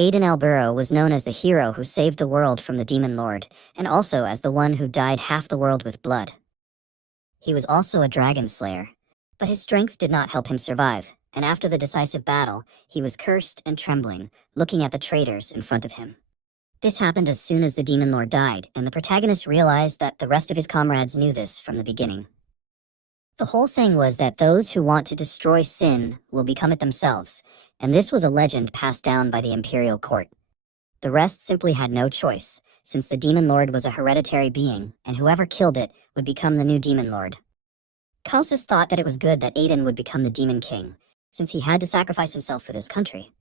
Aiden Alburo was known as the hero who saved the world from the Demon Lord, and also as the one who dyed half the world with blood. He was also a dragon slayer, but his strength did not help him survive, and after the decisive battle, he was cursed and trembling, looking at the traitors in front of him. This happened as soon as the Demon Lord died, and the protagonist realized that the rest of his comrades knew this from the beginning. The whole thing was that those who want to destroy sin will become it themselves, and this was a legend passed down by the imperial court. The rest simply had no choice, since the Demon Lord was a hereditary being, and whoever killed it would become the new Demon Lord. Khalsis thought that it was good that Aiden would become the Demon King, since he had to sacrifice himself for this country.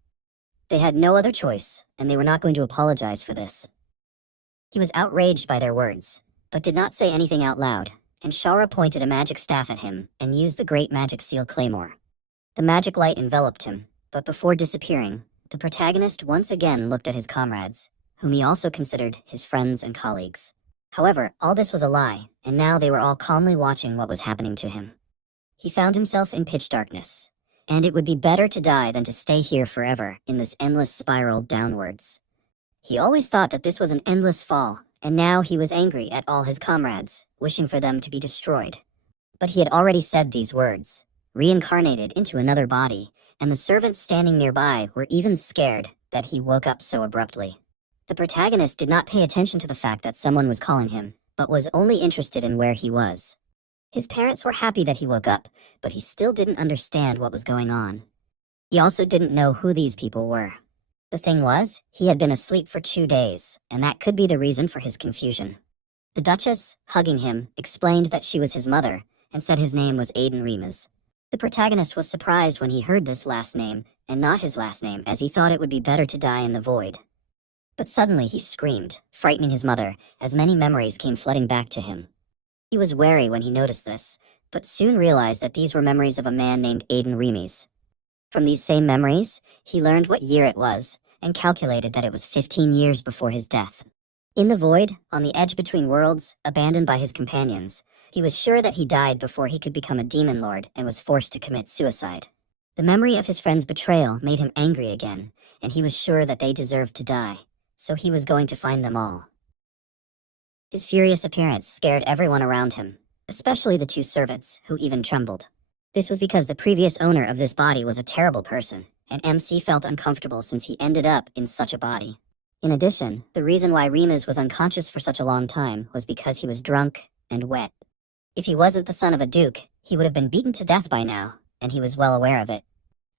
They had no other choice, and they were not going to apologize for this. He was outraged by their words, but did not say anything out loud, and Shara pointed a magic staff at him and used the great magic seal claymore. The magic light enveloped him, but before disappearing, the protagonist once again looked at his comrades, whom he also considered his friends and colleagues. However, all this was a lie, and now they were all calmly watching what was happening to him. He found himself in pitch darkness, and it would be better to die than to stay here forever in this endless spiral downwards. He always thought that this was an endless fall, and now he was angry at all his comrades, wishing for them to be destroyed. But he had already said these words, reincarnated into another body, and the servants standing nearby were even scared that he woke up so abruptly. The protagonist did not pay attention to the fact that someone was calling him, but was only interested in where he was. His parents were happy that he woke up, but he still didn't understand what was going on. He also didn't know who these people were. The thing was, he had been asleep for 2 days, and that could be the reason for his confusion. The Duchess, hugging him, explained that she was his mother, and said his name was Aiden Remus. The protagonist was surprised when he heard this last name, and not his last name, as he thought it would be better to die in the void. But suddenly he screamed, frightening his mother, as many memories came flooding back to him. He was wary when he noticed this, but soon realized that these were memories of a man named Aiden Remus. From these same memories, he learned what year it was, and calculated that it was 15 years before his death. In the void, on the edge between worlds, abandoned by his companions, he was sure that he died before he could become a demon lord and was forced to commit suicide. The memory of his friend's betrayal made him angry again, and he was sure that they deserved to die, so he was going to find them all. His furious appearance scared everyone around him, especially the 2 servants, who even trembled. This was because the previous owner of this body was a terrible person, and MC felt uncomfortable since he ended up in such a body. In addition, the reason why Remus was unconscious for such a long time was because he was drunk and wet. If he wasn't the son of a duke, he would have been beaten to death by now, and he was well aware of it.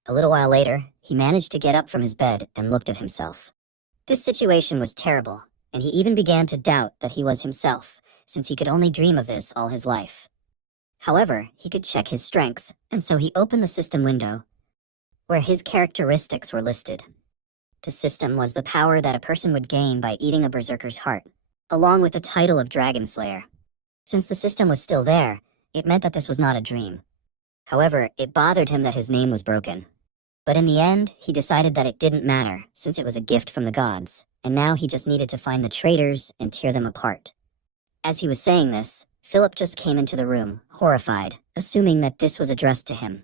A little while later, he managed to get up from his bed and looked at himself. This situation was terrible, and he even began to doubt that he was himself, since he could only dream of this all his life. However, he could check his strength, and so he opened the system window, where his characteristics were listed. The system was the power that a person would gain by eating a berserker's heart, along with the title of Dragon Slayer. Since the system was still there, it meant that this was not a dream. However, it bothered him that his name was broken. But in the end, he decided that it didn't matter, since it was a gift from the gods, and now he just needed to find the traitors and tear them apart. As he was saying this, Philip just came into the room, horrified, assuming that this was addressed to him.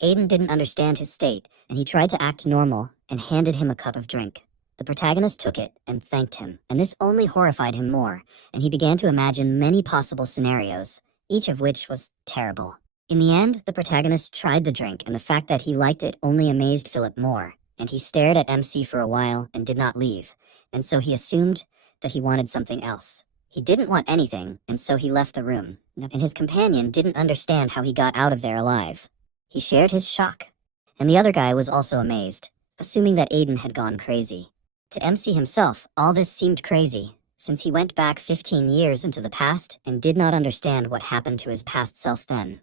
Aiden didn't understand his state, and he tried to act normal and handed him a cup of drink. The protagonist took it and thanked him, and this only horrified him more, and he began to imagine many possible scenarios, each of which was terrible. In the end, the protagonist tried the drink, and the fact that he liked it only amazed Philip more, and he stared at MC for a while and did not leave, and so he assumed that he wanted something else. He didn't want anything, and so he left the room, and his companion didn't understand how he got out of there alive. He shared his shock, and the other guy was also amazed, assuming that Aiden had gone crazy. To MC himself, all this seemed crazy, since he went back 15 years into the past and did not understand what happened to his past self then.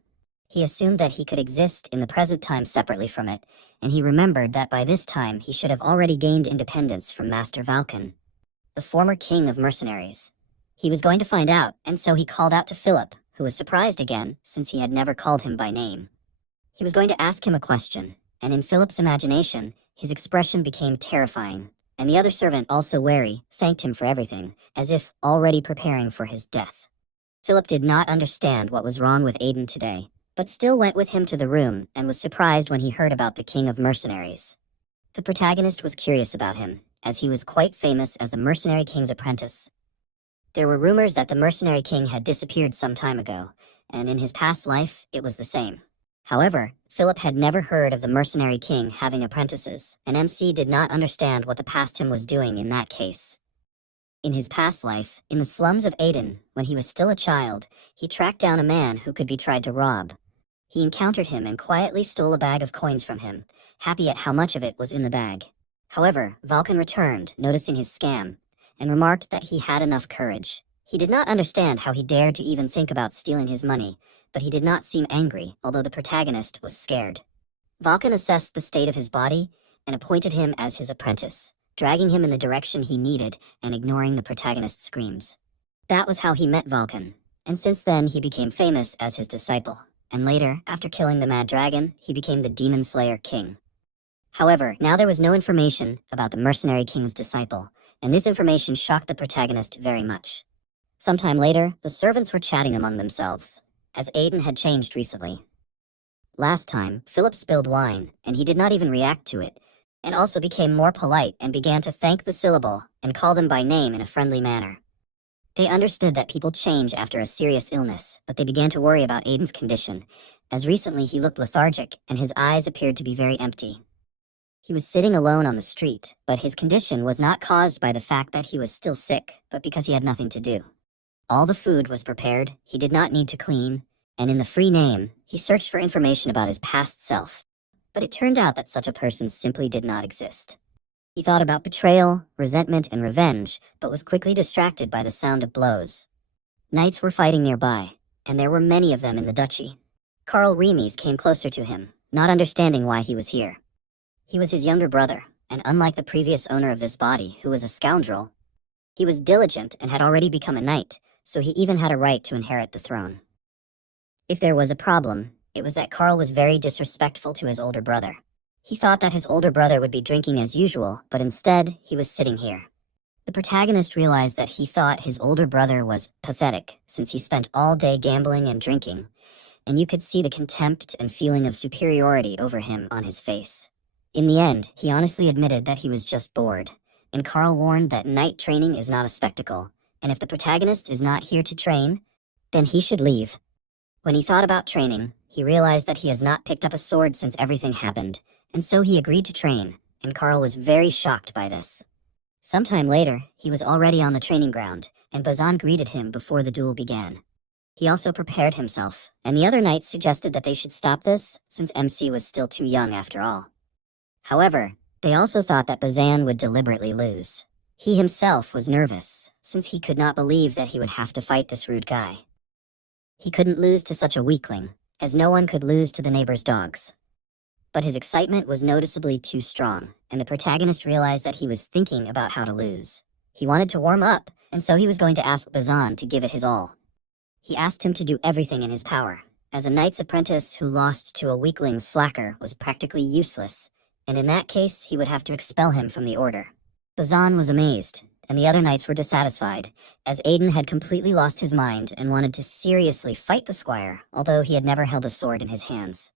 He assumed that he could exist in the present time separately from it, and he remembered that by this time he should have already gained independence from Master Valken, the former king of mercenaries. He was going to find out, and so he called out to Philip, who was surprised again, since he had never called him by name. He was going to ask him a question, and in Philip's imagination, his expression became terrifying, and the other servant, also wary, thanked him for everything, as if already preparing for his death. Philip did not understand what was wrong with Aiden today, but still went with him to the room and was surprised when he heard about the king of mercenaries. The protagonist was curious about him, as he was quite famous as the Mercenary King's apprentice. There were rumors that the Mercenary King had disappeared some time ago, and in his past life, it was the same. However, Philip had never heard of the Mercenary King having apprentices, and MC did not understand what the past him was doing in that case. In his past life, in the slums of Aden, when he was still a child, he tracked down a man who could be tried to rob. He encountered him and quietly stole a bag of coins from him, happy at how much of it was in the bag. However, Vulcan returned, noticing his scam, and remarked that he had enough courage. He did not understand how he dared to even think about stealing his money, but he did not seem angry, although the protagonist was scared. Vulcan assessed the state of his body and appointed him as his apprentice, dragging him in the direction he needed and ignoring the protagonist's screams. That was how he met Vulcan, and since then he became famous as his disciple, and later, after killing the Mad Dragon, he became the Demon Slayer King. However, now there was no information about the Mercenary King's disciple, and this information shocked the protagonist very much. Sometime later, the servants were chatting among themselves, as Aiden had changed recently. Last time, Philip spilled wine, and he did not even react to it, and also became more polite and began to thank the syllable and call them by name in a friendly manner. They understood that people change after a serious illness, but they began to worry about Aiden's condition, as recently he looked lethargic and his eyes appeared to be very empty. He was sitting alone on the street, but his condition was not caused by the fact that he was still sick, but because he had nothing to do. All the food was prepared, he did not need to clean, and in the free name, he searched for information about his past self. But it turned out that such a person simply did not exist. He thought about betrayal, resentment, and revenge, but was quickly distracted by the sound of blows. Knights were fighting nearby, and there were many of them in the duchy. Karl Remies came closer to him, not understanding why he was here. He was his younger brother, and unlike the previous owner of this body, who was a scoundrel, he was diligent and had already become a knight, so he even had a right to inherit the throne. If there was a problem, it was that Karl was very disrespectful to his older brother. He thought that his older brother would be drinking as usual, but instead, he was sitting here. The protagonist realized that he thought his older brother was pathetic, since he spent all day gambling and drinking, and you could see the contempt and feeling of superiority over him on his face. In the end, he honestly admitted that he was just bored, and Karl warned that knight training is not a spectacle, and if the protagonist is not here to train, then he should leave. When he thought about training, he realized that he has not picked up a sword since everything happened, and so he agreed to train, and Karl was very shocked by this. Sometime later, he was already on the training ground, and Bazan greeted him before the duel began. He also prepared himself, and the other knights suggested that they should stop this, since MC was still too young after all. However, they also thought that Bazan would deliberately lose. He himself was nervous, since he could not believe that he would have to fight this rude guy. He couldn't lose to such a weakling, as no one could lose to the neighbor's dogs. But his excitement was noticeably too strong, and the protagonist realized that he was thinking about how to lose. He wanted to warm up, and so he was going to ask Bazan to give it his all. He asked him to do everything in his power, as a knight's apprentice who lost to a weakling slacker was practically useless, and in that case he would have to expel him from the order. Bazan was amazed, and the other knights were dissatisfied, as Aiden had completely lost his mind and wanted to seriously fight the squire, although he had never held a sword in his hands.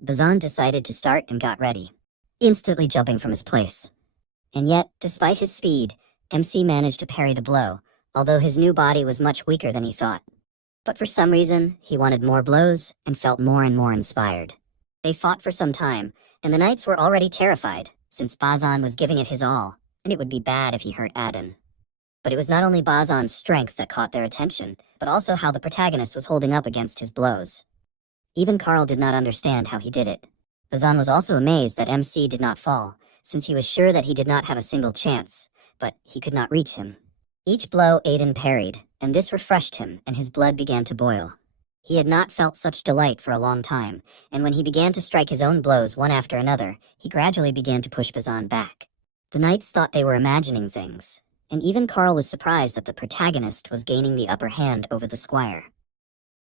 Bazan decided to start and got ready, instantly jumping from his place. And yet, despite his speed, MC managed to parry the blow, although his new body was much weaker than he thought. But for some reason, he wanted more blows and felt more and more inspired. They fought for some time, and the knights were already terrified, since Bazan was giving it his all, and it would be bad if he hurt Aden. But it was not only Bazan's strength that caught their attention, but also how the protagonist was holding up against his blows. Even Karl did not understand how he did it. Bazan was also amazed that MC did not fall, since he was sure that he did not have a single chance, but he could not reach him. Each blow Aiden parried, and this refreshed him, and his blood began to boil. He had not felt such delight for a long time, and when he began to strike his own blows one after another, he gradually began to push Bazan back. The knights thought they were imagining things, and even Karl was surprised that the protagonist was gaining the upper hand over the squire.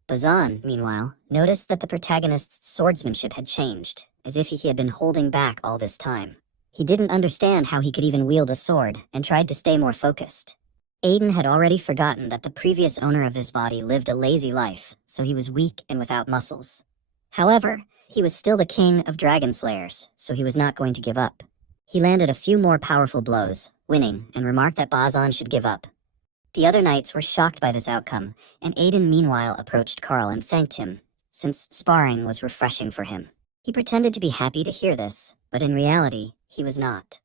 Bazan, meanwhile, noticed that the protagonist's swordsmanship had changed, as if he had been holding back all this time. He didn't understand how he could even wield a sword, and tried to stay more focused. Aiden had already forgotten that the previous owner of this body lived a lazy life, so he was weak and without muscles. However, he was still the king of dragon slayers, so he was not going to give up. He landed a few more powerful blows, winning, and remarked that Bazan should give up. The other knights were shocked by this outcome, and Aiden meanwhile approached Carl and thanked him, since sparring was refreshing for him. He pretended to be happy to hear this, but in reality, he was not.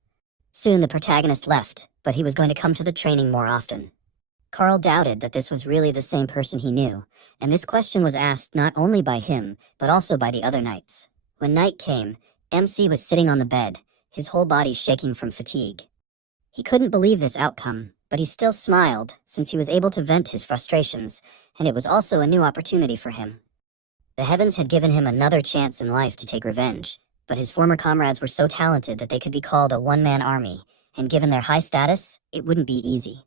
Soon the protagonist left, but he was going to come to the training more often. Carl doubted that this was really the same person he knew, and this question was asked not only by him, but also by the other knights. When night came, MC was sitting on the bed, his whole body shaking from fatigue. He couldn't believe this outcome, but he still smiled, since he was able to vent his frustrations, and it was also a new opportunity for him. The heavens had given him another chance in life to take revenge, but his former comrades were so talented that they could be called a one-man army, and given their high status, it wouldn't be easy.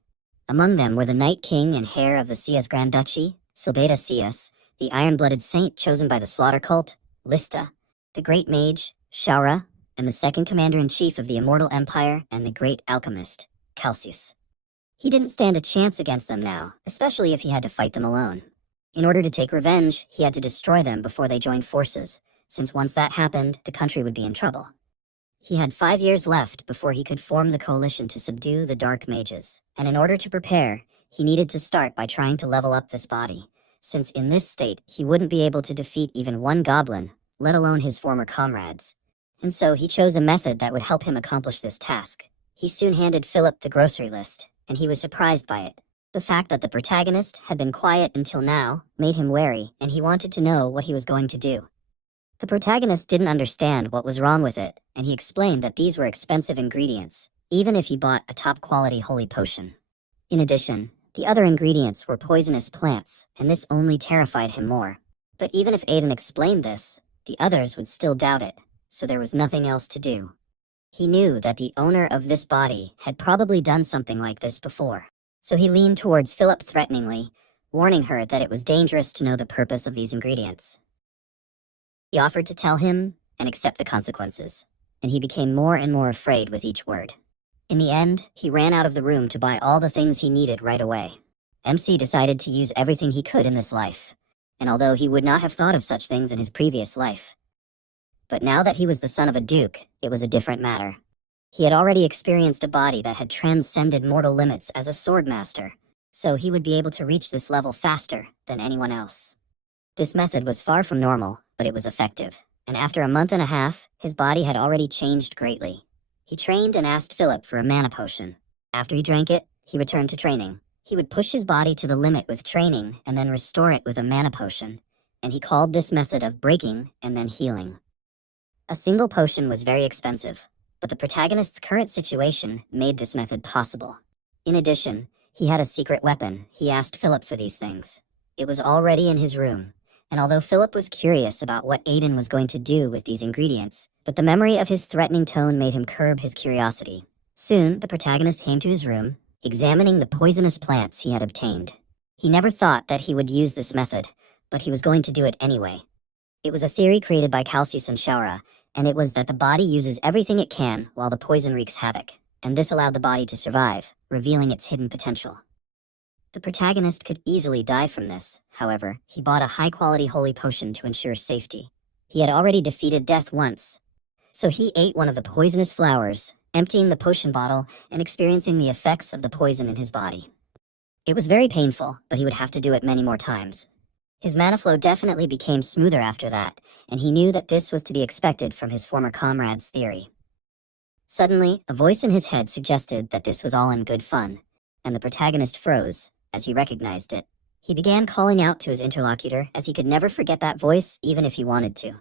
Among them were the Night King and heir of the Sias Grand Duchy, Silbeda Sias, the iron-blooded saint chosen by the Slaughter Cult, Lista, the Great Mage, Shaura, and the second commander-in-chief of the Immortal Empire and the Great Alchemist, Calcius. He didn't stand a chance against them now, especially if he had to fight them alone. In order to take revenge, he had to destroy them before they joined forces, since once that happened, the country would be in trouble. He had 5 years left before he could form the coalition to subdue the Dark Mages, and in order to prepare, he needed to start by trying to level up this body, since in this state he wouldn't be able to defeat even one goblin, let alone his former comrades. And so he chose a method that would help him accomplish this task. He soon handed Philip the grocery list, and he was surprised by it. The fact that the protagonist had been quiet until now made him wary, and he wanted to know what he was going to do. The protagonist didn't understand what was wrong with it, and he explained that these were expensive ingredients, even if he bought a top-quality holy potion. In addition, the other ingredients were poisonous plants, and this only terrified him more. But even if Aiden explained this, the others would still doubt it, so there was nothing else to do. He knew that the owner of this body had probably done something like this before. So he leaned towards Philip threateningly, warning her that it was dangerous to know the purpose of these ingredients. He offered to tell him and accept the consequences, and he became more and more afraid with each word. In the end, he ran out of the room to buy all the things he needed right away. MC decided to use everything he could in this life, and although he would not have thought of such things in his previous life. But now that he was the son of a duke, it was a different matter. He had already experienced a body that had transcended mortal limits as a swordmaster, so he would be able to reach this level faster than anyone else. This method was far from normal, but it was effective, and after a month and a half, his body had already changed greatly. He trained and asked Philip for a mana potion. After he drank it, he returned to training. He would push his body to the limit with training and then restore it with a mana potion, and he called this method of breaking and then healing. A single potion was very expensive, but the protagonist's current situation made this method possible. In addition, he had a secret weapon. He asked Philip for these things. It was already in his room, and although Philip was curious about what Aiden was going to do with these ingredients, but the memory of his threatening tone made him curb his curiosity. Soon, the protagonist came to his room, examining the poisonous plants he had obtained. He never thought that he would use this method, but he was going to do it anyway. It was a theory created by Calcius and Shaura, and it was that the body uses everything it can while the poison wreaks havoc, and this allowed the body to survive, revealing its hidden potential. The protagonist could easily die from this. However, he bought a high-quality holy potion to ensure safety. He had already defeated death once, so he ate one of the poisonous flowers, emptying the potion bottle and experiencing the effects of the poison in his body. It was very painful, but he would have to do it many more times. His mana flow definitely became smoother after that, and he knew that this was to be expected from his former comrade's theory. Suddenly, a voice in his head suggested that this was all in good fun, and the protagonist froze as he recognized it. He began calling out to his interlocutor as he could never forget that voice even if he wanted to.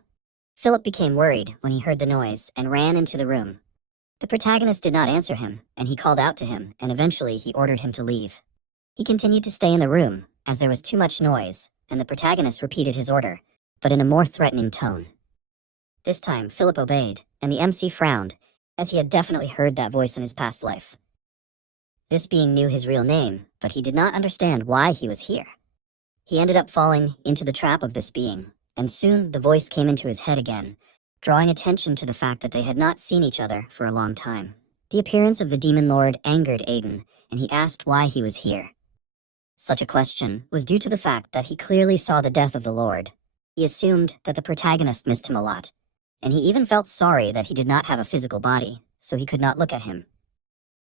Philip became worried when he heard the noise and ran into the room. The protagonist did not answer him, and he called out to him, and eventually he ordered him to leave. He continued to stay in the room, as there was too much noise, and the protagonist repeated his order, but in a more threatening tone. This time, Philip obeyed, and the MC frowned, as he had definitely heard that voice in his past life. This being knew his real name, but he did not understand why he was here. He ended up falling into the trap of this being, and soon the voice came into his head again, drawing attention to the fact that they had not seen each other for a long time. The appearance of the Demon Lord angered Aiden, and he asked why he was here. Such a question was due to the fact that he clearly saw the death of the Lord. He assumed that the protagonist missed him a lot, and he even felt sorry that he did not have a physical body, so he could not look at him.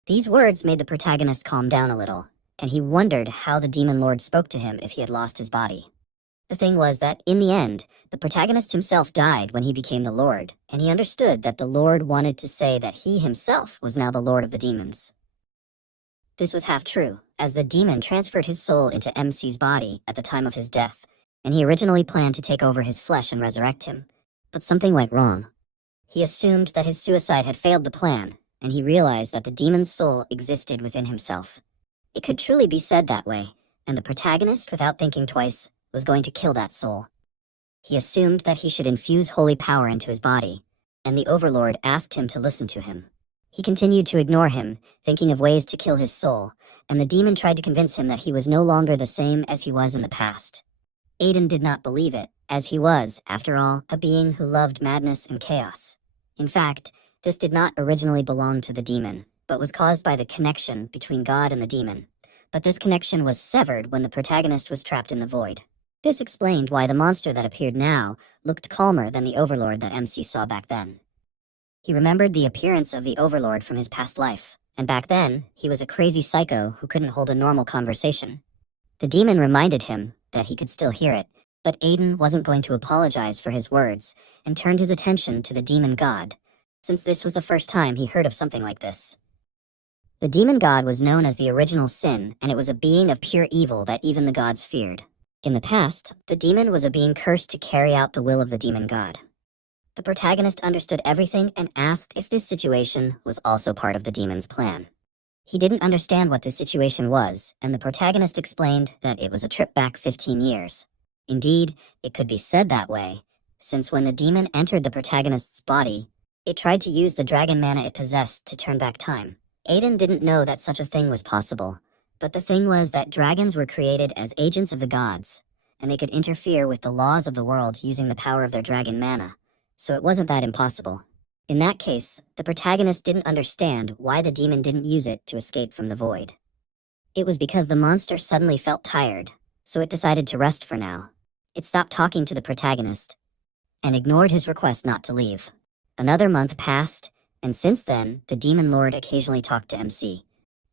These words made the protagonist calm down a little, and he wondered how the demon lord spoke to him if he had lost his body. The thing was that, in the end, the protagonist himself died when he became the lord, and he understood that the lord wanted to say that he himself was now the lord of the demons. This was half true, as the demon transferred his soul into MC's body at the time of his death, and he originally planned to take over his flesh and resurrect him. But something went wrong. He assumed that his suicide had failed the plan, and he realized that the demon's soul existed within himself. It could truly be said that way, and the protagonist, without thinking twice, was going to kill that soul. He assumed that he should infuse holy power into his body, and the overlord asked him to listen to him. He continued to ignore him, thinking of ways to kill his soul, and the demon tried to convince him that he was no longer the same as he was in the past. Aiden did not believe it, as he was, after all, a being who loved madness and chaos. In fact, this did not originally belong to the demon, but was caused by the connection between God and the demon. But this connection was severed when the protagonist was trapped in the void. This explained why the monster that appeared now looked calmer than the overlord that MC saw back then. He remembered the appearance of the overlord from his past life, and back then, he was a crazy psycho who couldn't hold a normal conversation. The demon reminded him that he could still hear it, but Aiden wasn't going to apologize for his words, and turned his attention to the demon god, since this was the first time he heard of something like this. The demon god was known as the original sin, and it was a being of pure evil that even the gods feared. In the past, the demon was a being cursed to carry out the will of the demon god. The protagonist understood everything and asked if this situation was also part of the demon's plan. He didn't understand what this situation was, and the protagonist explained that it was a trip back 15 years. Indeed, it could be said that way, since when the demon entered the protagonist's body, it tried to use the dragon mana it possessed to turn back time. Aiden didn't know that such a thing was possible, but the thing was that dragons were created as agents of the gods, and they could interfere with the laws of the world using the power of their dragon mana, so it wasn't that impossible. In that case, the protagonist didn't understand why the demon didn't use it to escape from the void. It was because the monster suddenly felt tired, so it decided to rest for now. It stopped talking to the protagonist, and ignored his request not to leave. Another month passed, and since then, the demon lord occasionally talked to MC.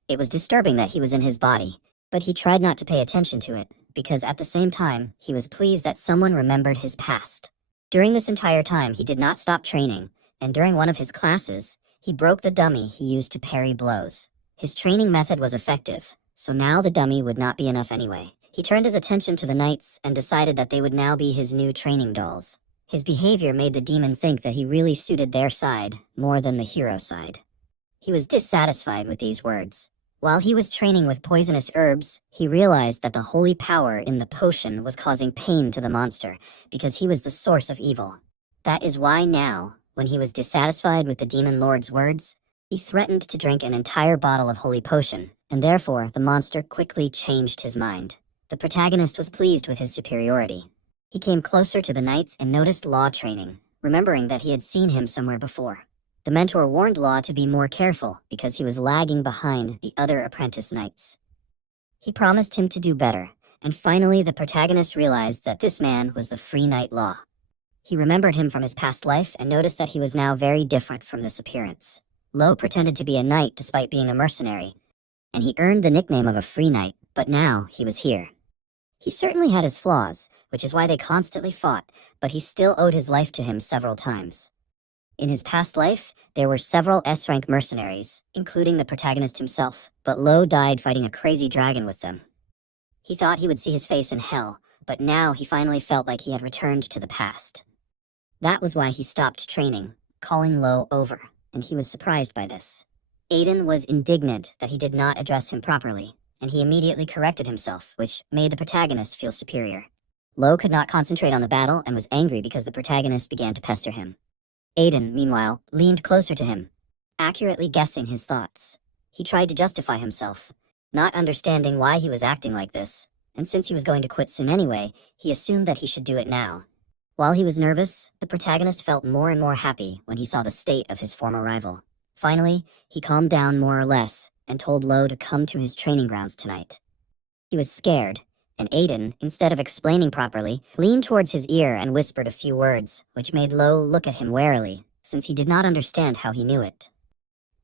It was disturbing that he was in his body, but he tried not to pay attention to it, because at the same time, he was pleased that someone remembered his past. During this entire time, he did not stop training, and during one of his classes, he broke the dummy he used to parry blows. His training method was effective, so now the dummy would not be enough anyway. He turned his attention to the knights and decided that they would now be his new training dolls. His behavior made the demon think that he really suited their side more than the hero side. He was dissatisfied with these words. While he was training with poisonous herbs, he realized that the holy power in the potion was causing pain to the monster, because he was the source of evil. That is why now, when he was dissatisfied with the demon lord's words, he threatened to drink an entire bottle of holy potion, and therefore the monster quickly changed his mind. The protagonist was pleased with his superiority. He came closer to the knights and noticed Law training, remembering that he had seen him somewhere before. The mentor warned Law to be more careful because he was lagging behind the other apprentice knights. He promised him to do better, and finally the protagonist realized that this man was the Free Knight Law. He remembered him from his past life and noticed that he was now very different from this appearance. Lo pretended to be a knight despite being a mercenary, and he earned the nickname of a Free Knight, but now he was here. He certainly had his flaws, which is why they constantly fought, but he still owed his life to him several times. In his past life, there were several S-rank mercenaries, including the protagonist himself, but Lo died fighting a crazy dragon with them. He thought he would see his face in hell, but now he finally felt like he had returned to the past. That was why he stopped training, calling Lo over, and he was surprised by this. Aiden was indignant that he did not address him properly, and he immediately corrected himself, which made the protagonist feel superior. Lo could not concentrate on the battle and was angry because the protagonist began to pester him. Aiden, meanwhile, leaned closer to him, accurately guessing his thoughts. He tried to justify himself, not understanding why he was acting like this, and since he was going to quit soon anyway, he assumed that he should do it now. While he was nervous, the protagonist felt more and more happy when he saw the state of his former rival. Finally, he calmed down more or less, and told Lo to come to his training grounds tonight. He was scared, and Aiden, instead of explaining properly, leaned towards his ear and whispered a few words, which made Lo look at him warily, since he did not understand how he knew it.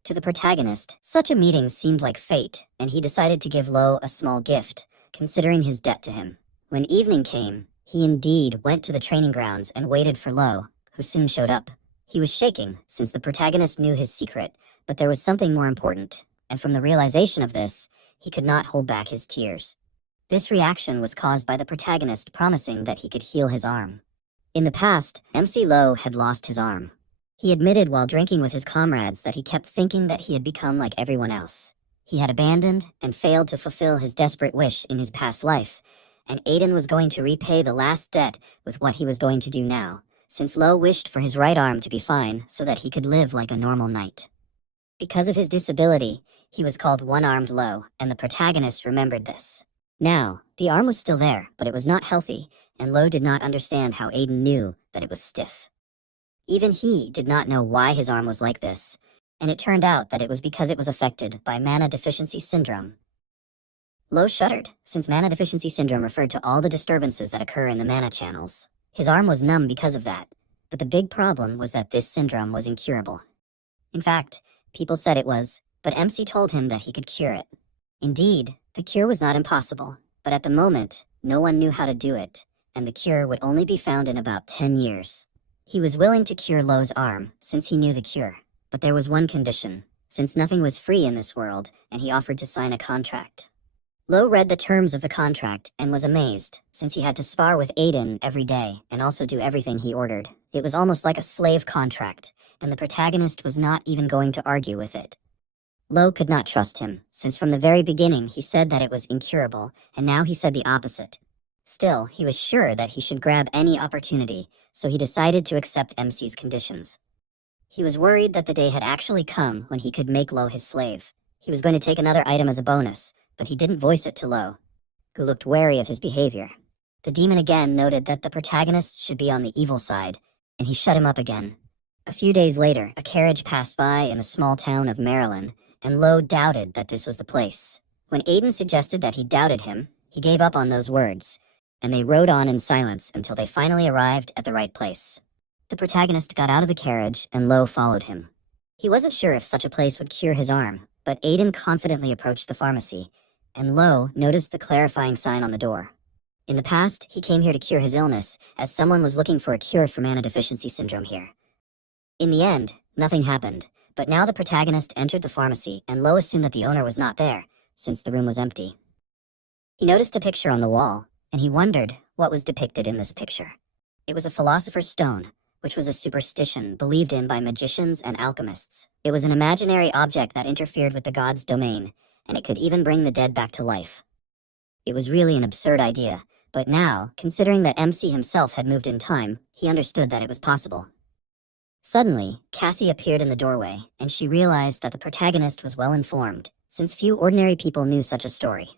To the protagonist, such a meeting seemed like fate, and he decided to give Lo a small gift, considering his debt to him. When evening came, he indeed went to the training grounds and waited for Lo, who soon showed up. He was shaking, since the protagonist knew his secret, but there was something more important, and from the realization of this, he could not hold back his tears. This reaction was caused by the protagonist promising that he could heal his arm. In the past, MC Lo had lost his arm. He admitted while drinking with his comrades that he kept thinking that he had become like everyone else. He had abandoned and failed to fulfill his desperate wish in his past life, and Aiden was going to repay the last debt with what he was going to do now, since Lo wished for his right arm to be fine so that he could live like a normal knight. Because of his disability, he was called One-Armed Lo, and the protagonist remembered this. Now, the arm was still there, but it was not healthy, and Lo did not understand how Aiden knew that it was stiff. Even he did not know why his arm was like this, and it turned out that it was because it was affected by mana deficiency syndrome. Lo shuddered, since mana deficiency syndrome referred to all the disturbances that occur in the mana channels. His arm was numb because of that, but the big problem was that this syndrome was incurable. In fact, people said it was, but MC told him that he could cure it. Indeed, the cure was not impossible, but at the moment, no one knew how to do it, and the cure would only be found in about 10 years. He was willing to cure Lo's arm, since he knew the cure, but there was one condition, since nothing was free in this world, and he offered to sign a contract. Lo read the terms of the contract and was amazed, since he had to spar with Aiden every day and also do everything he ordered. It was almost like a slave contract, and the protagonist was not even going to argue with it. Lo could not trust him, since from the very beginning he said that it was incurable, and now he said the opposite. Still, he was sure that he should grab any opportunity, so he decided to accept MC's conditions. He was worried that the day had actually come when he could make Lo his slave. He was going to take another item as a bonus, but he didn't voice it to Lo, who looked wary of his behavior. The demon again noted that the protagonist should be on the evil side, and he shut him up again. A few days later, a carriage passed by in a small town of Maryland, and Lo doubted that this was the place. When Aiden suggested that he doubted him, he gave up on those words, and they rode on in silence until they finally arrived at the right place. The protagonist got out of the carriage, and Lo followed him. He wasn't sure if such a place would cure his arm, but Aiden confidently approached the pharmacy, and Lo noticed the clarifying sign on the door. In the past, he came here to cure his illness, as someone was looking for a cure for mana deficiency syndrome here. In the end, nothing happened, but now the protagonist entered the pharmacy, and Lo assumed that the owner was not there, since the room was empty. He noticed a picture on the wall, and he wondered what was depicted in this picture. It was a philosopher's stone, which was a superstition believed in by magicians and alchemists. It was an imaginary object that interfered with the god's domain, and it could even bring the dead back to life. It was really an absurd idea, but now, considering that MC himself had moved in time, he understood that it was possible. Suddenly, Cassie appeared in the doorway, and she realized that the protagonist was well informed, since few ordinary people knew such a story.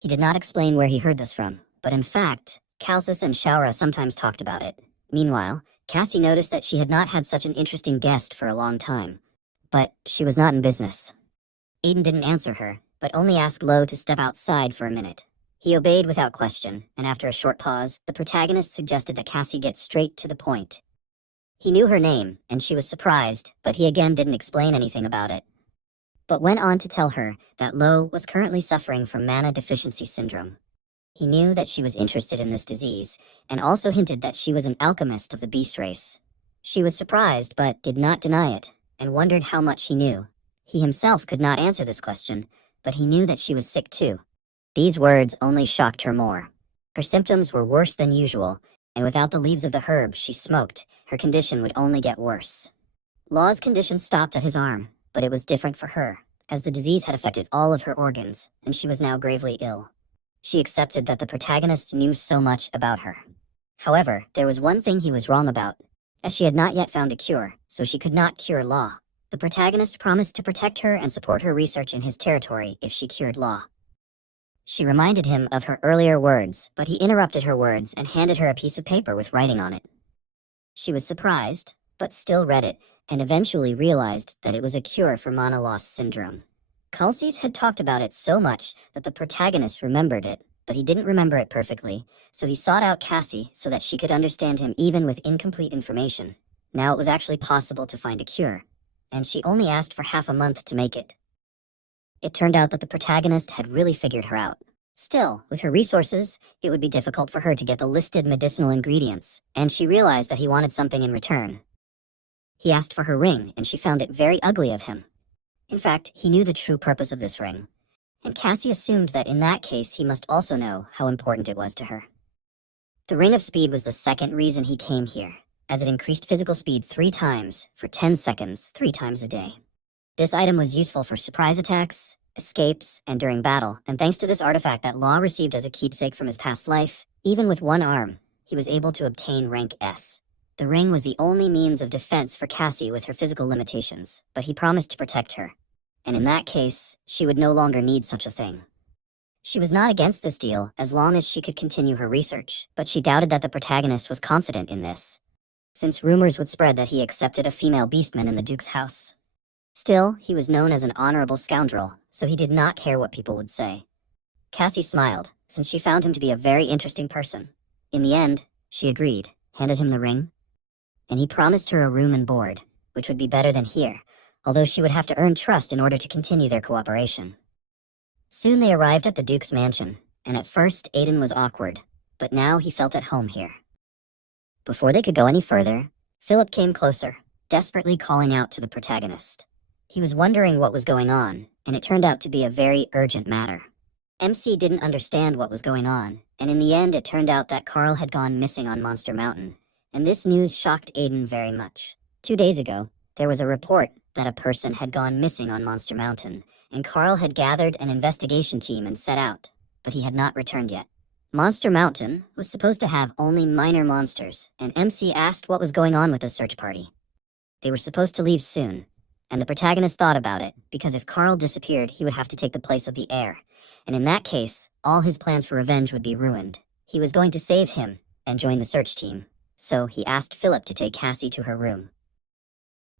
He did not explain where he heard this from, but in fact, Calcis and Shaura sometimes talked about it. Meanwhile, Cassie noticed that she had not had such an interesting guest for a long time. But she was not in business. Aiden didn't answer her, but only asked Lo to step outside for a minute. He obeyed without question, and after a short pause, the protagonist suggested that Cassie get straight to the point. He knew her name, and she was surprised, but he again didn't explain anything about it, but went on to tell her that Lo was currently suffering from mana deficiency syndrome. He knew that she was interested in this disease, and also hinted that she was an alchemist of the beast race. She was surprised, but did not deny it, and wondered how much he knew. He himself could not answer this question, but he knew that she was sick too. These words only shocked her more. Her symptoms were worse than usual, and without the leaves of the herb she smoked, her condition would only get worse. Law's condition stopped at his arm, but it was different for her, as the disease had affected all of her organs, and she was now gravely ill. She accepted that the protagonist knew so much about her. However, there was one thing he was wrong about, as she had not yet found a cure, so she could not cure Law. The protagonist promised to protect her and support her research in his territory if she cured Law. She reminded him of her earlier words, but he interrupted her words and handed her a piece of paper with writing on it. She was surprised, but still read it, and eventually realized that it was a cure for mana loss syndrome. Calcis had talked about it so much that the protagonist remembered it, but he didn't remember it perfectly, so he sought out Cassie so that she could understand him even with incomplete information. Now it was actually possible to find a cure. and she only asked for half a month to make it. It turned out that the protagonist had really figured her out. Still, with her resources, it would be difficult for her to get the listed medicinal ingredients, and she realized that he wanted something in return. He asked for her ring, and she found it very ugly of him. In fact, he knew the true purpose of this ring, and Cassie assumed that in that case he must also know how important it was to her. The Ring of Speed was the second reason he came here, as it increased physical speed 3 times for 10 seconds 3 times a day. This item was useful for surprise attacks, escapes, and during battle, and thanks to this artifact that Law received as a keepsake from his past life, even with 1 arm, he was able to obtain rank S. The ring was the only means of defense for Cassie with her physical limitations, but he promised to protect her, and in that case, she would no longer need such a thing. She was not against this deal as long as she could continue her research, but she doubted that the protagonist was confident in this, since rumors would spread that he accepted a female beastman in the Duke's house. Still, he was known as an honorable scoundrel, so he did not care what people would say. Cassie smiled, since she found him to be a very interesting person. In the end, she agreed, handed him the ring, and he promised her a room and board, which would be better than here, although she would have to earn trust in order to continue their cooperation. Soon they arrived at the Duke's mansion, and at first Aiden was awkward, but now he felt at home here. Before they could go any further, Philip came closer, desperately calling out to the protagonist. He was wondering what was going on, and it turned out to be a very urgent matter. MC didn't understand what was going on, and in the end it turned out that Carl had gone missing on Monster Mountain, and this news shocked Aiden very much. 2 days ago, there was a report that a person had gone missing on Monster Mountain, and Carl had gathered an investigation team and set out, but he had not returned yet. Monster Mountain was supposed to have only minor monsters, and MC asked what was going on with the search party. They were supposed to leave soon, and the protagonist thought about it, because if Carl disappeared, he would have to take the place of the heir, and in that case, all his plans for revenge would be ruined. He was going to save him and join the search team, so he asked Philip to take Cassie to her room.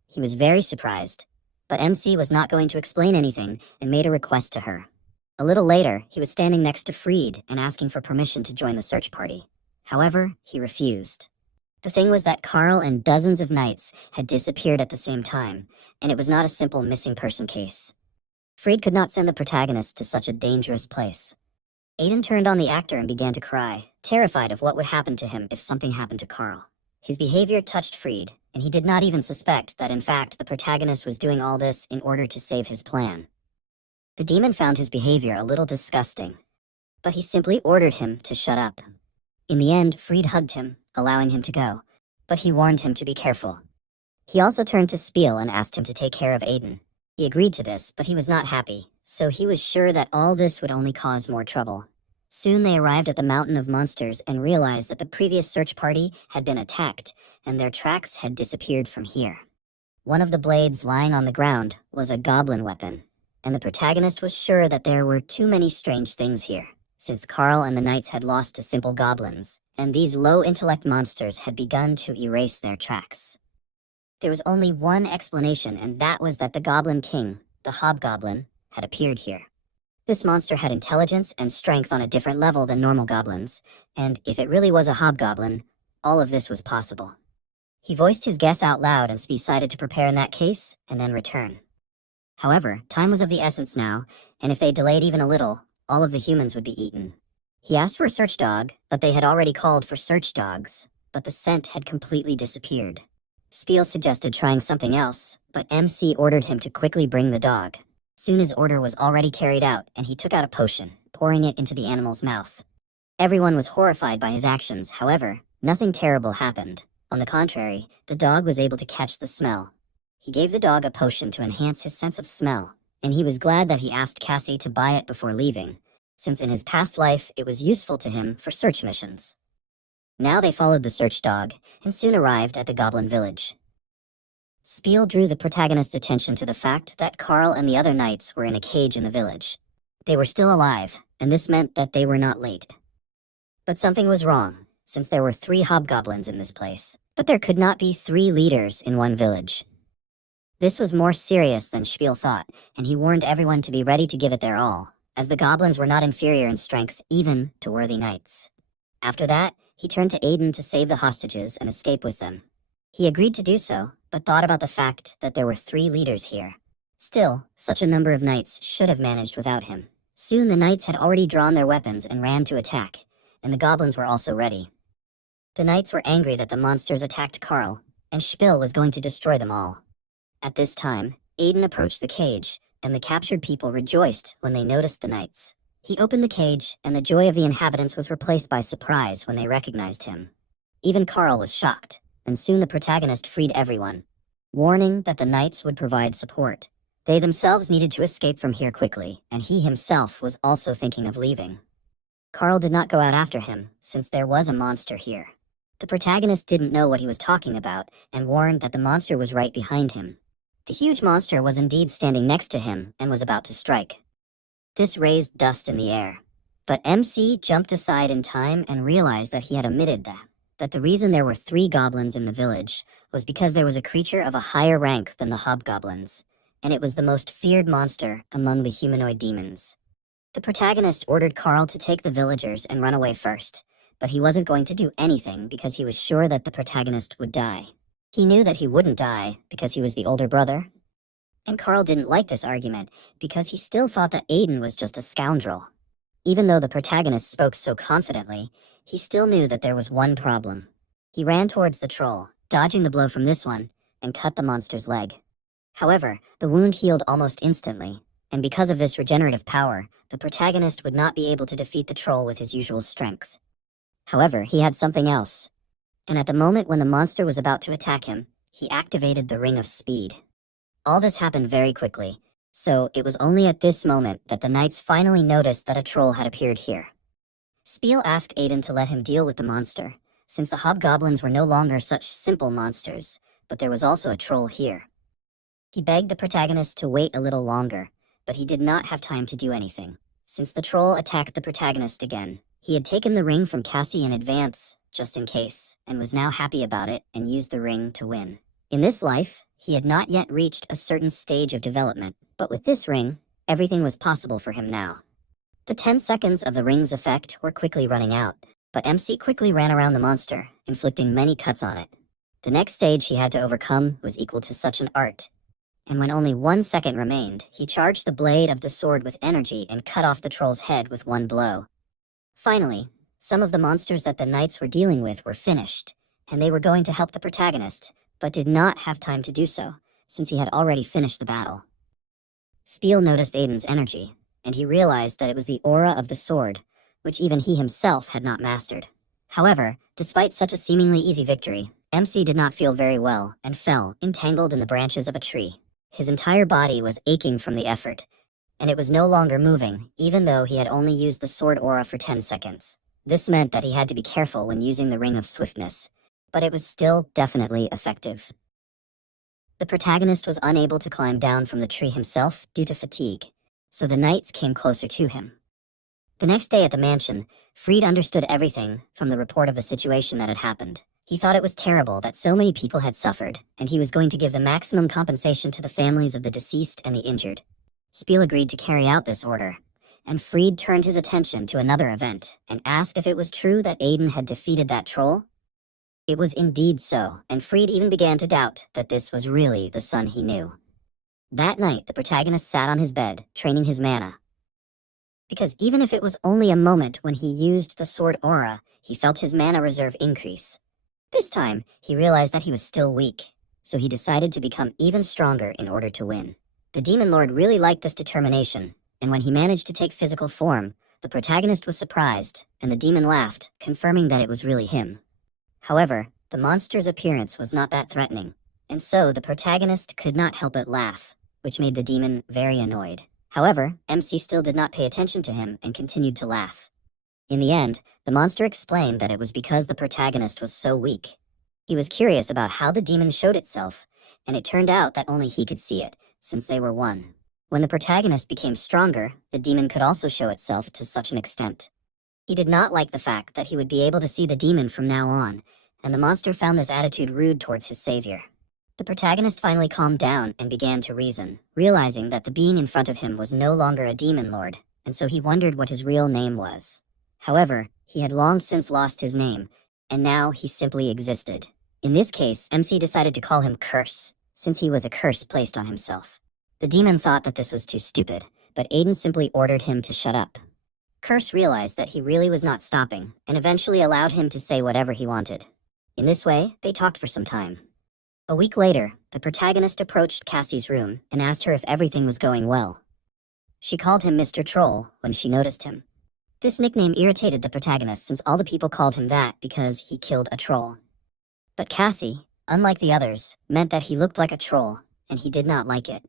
He was very surprised, but MC was not going to explain anything and made a request to her. A little later, he was standing next to Fried and asking for permission to join the search party. However, he refused. The thing was that Carl and dozens of knights had disappeared at the same time, and it was not a simple missing person case. Fried could not send the protagonist to such a dangerous place. Aiden turned on the actor and began to cry, terrified of what would happen to him if something happened to Carl. His behavior touched Fried, and he did not even suspect that in fact the protagonist was doing all this in order to save his plan. The demon found his behavior a little disgusting, but he simply ordered him to shut up. In the end, Fried hugged him, allowing him to go, but he warned him to be careful. He also turned to Spiel and asked him to take care of Aiden. He agreed to this, but he was not happy, so he was sure that all this would only cause more trouble. Soon they arrived at the Mountain of Monsters and realized that the previous search party had been attacked, and their tracks had disappeared from here. One of the blades lying on the ground was a goblin weapon, and the protagonist was sure that there were too many strange things here, since Carl and the knights had lost to simple goblins, and these low-intellect monsters had begun to erase their tracks. There was only one explanation, and that was that the Goblin King, the Hobgoblin, had appeared here. This monster had intelligence and strength on a different level than normal goblins, and if it really was a hobgoblin, all of this was possible. He voiced his guess out loud and decided to prepare in that case, and then return. However, time was of the essence now, and if they delayed even a little, all of the humans would be eaten. He asked for a search dog, but they had already called for search dogs, but the scent had completely disappeared. Spiel suggested trying something else, but MC ordered him to quickly bring the dog. Soon his order was already carried out, and he took out a potion, pouring it into the animal's mouth. Everyone was horrified by his actions. However, nothing terrible happened. On the contrary, the dog was able to catch the smell. He gave the dog a potion to enhance his sense of smell, and he was glad that he asked Cassie to buy it before leaving, since in his past life it was useful to him for search missions. Now they followed the search dog, and soon arrived at the Goblin Village. Spiel drew the protagonist's attention to the fact that Carl and the other knights were in a cage in the village. They were still alive, and this meant that they were not late. But something was wrong, since there were 3 hobgoblins in this place. But there could not be 3 leaders in one village. This was more serious than Spiel thought, and he warned everyone to be ready to give it their all, as the goblins were not inferior in strength even to worthy knights. After that, he turned to Aiden to save the hostages and escape with them. He agreed to do so, but thought about the fact that there were 3 leaders here. Still, such a number of knights should have managed without him. Soon the knights had already drawn their weapons and ran to attack, and the goblins were also ready. The knights were angry that the monsters attacked Karl, and Spiel was going to destroy them all. At this time, Aiden approached the cage, and the captured people rejoiced when they noticed the knights. He opened the cage, and the joy of the inhabitants was replaced by surprise when they recognized him. Even Karl was shocked, and soon the protagonist freed everyone, warning that the knights would provide support. They themselves needed to escape from here quickly, and he himself was also thinking of leaving. Karl did not go out after him, since there was a monster here. The protagonist didn't know what he was talking about, and warned that the monster was right behind him. The huge monster was indeed standing next to him, and was about to strike. This raised dust in the air. But MC jumped aside in time and realized that he had omitted that the reason there were 3 goblins in the village was because there was a creature of a higher rank than the hobgoblins, and it was the most feared monster among the humanoid demons. The protagonist ordered Karl to take the villagers and run away first, but he wasn't going to do anything because he was sure that the protagonist would die. He knew that he wouldn't die because he was the older brother. And Karl didn't like this argument because he still thought that Aiden was just a scoundrel. Even though the protagonist spoke so confidently, he still knew that there was one problem. He ran towards the troll, dodging the blow from this one, and cut the monster's leg. However, the wound healed almost instantly, and because of this regenerative power, the protagonist would not be able to defeat the troll with his usual strength. However, he had something else. And at the moment when the monster was about to attack him, he activated the Ring of Speed. All this happened very quickly, so it was only at this moment that the knights finally noticed that a troll had appeared here. Spiel asked Aiden to let him deal with the monster, since the hobgoblins were no longer such simple monsters, but there was also a troll here. He begged the protagonist to wait a little longer, but he did not have time to do anything, since the troll attacked the protagonist again. He had taken the ring from Cassie in advance, just in case, and was now happy about it and used the ring to win. In this life, he had not yet reached a certain stage of development, but with this ring, everything was possible for him now. The 10 seconds of the ring's effect were quickly running out, but MC quickly ran around the monster, inflicting many cuts on it. The next stage he had to overcome was equal to such an art. And when only 1 second remained, he charged the blade of the sword with energy and cut off the troll's head with one blow. Finally, some of the monsters that the knights were dealing with were finished, and they were going to help the protagonist, but did not have time to do so, since he had already finished the battle. Spiel noticed Aiden's energy, and he realized that it was the aura of the sword, which even he himself had not mastered. However, despite such a seemingly easy victory, MC did not feel very well and fell, entangled in the branches of a tree. His entire body was aching from the effort, and it was no longer moving, even though he had only used the sword aura for 10 seconds. This meant that he had to be careful when using the Ring of Swiftness, but it was still definitely effective. The protagonist was unable to climb down from the tree himself due to fatigue, so the knights came closer to him. The next day at the mansion, Fried understood everything from the report of the situation that had happened. He thought it was terrible that so many people had suffered, and he was going to give the maximum compensation to the families of the deceased and the injured. Spiel agreed to carry out this order, and Fried turned his attention to another event and asked if it was true that Aiden had defeated that troll. It was indeed so, and Fried even began to doubt that this was really the son he knew. That night, the protagonist sat on his bed, training his mana. Because even if it was only a moment when he used the sword aura, he felt his mana reserve increase. This time, he realized that he was still weak, so he decided to become even stronger in order to win. The Demon Lord really liked this determination, and when he managed to take physical form, the protagonist was surprised, and the demon laughed, confirming that it was really him. However, the monster's appearance was not that threatening, and so the protagonist could not help but laugh, which made the demon very annoyed. However, MC still did not pay attention to him and continued to laugh. In the end, the monster explained that it was because the protagonist was so weak. He was curious about how the demon showed itself, and it turned out that only he could see it, since they were one. When the protagonist became stronger, the demon could also show itself to such an extent. He did not like the fact that he would be able to see the demon from now on, and the monster found this attitude rude towards his savior. The protagonist finally calmed down and began to reason, realizing that the being in front of him was no longer a demon lord, and so he wondered what his real name was. However, he had long since lost his name, and now he simply existed. In this case, MC decided to call him Curse, since he was a curse placed on himself. The demon thought that this was too stupid, but Aiden simply ordered him to shut up. Curse realized that he really was not stopping, and eventually allowed him to say whatever he wanted. In this way, they talked for some time. A week later, the protagonist approached Cassie's room and asked her if everything was going well. She called him Mr. Troll when she noticed him. This nickname irritated the protagonist since all the people called him that because he killed a troll. But Cassie, unlike the others, meant that he looked like a troll, and he did not like it.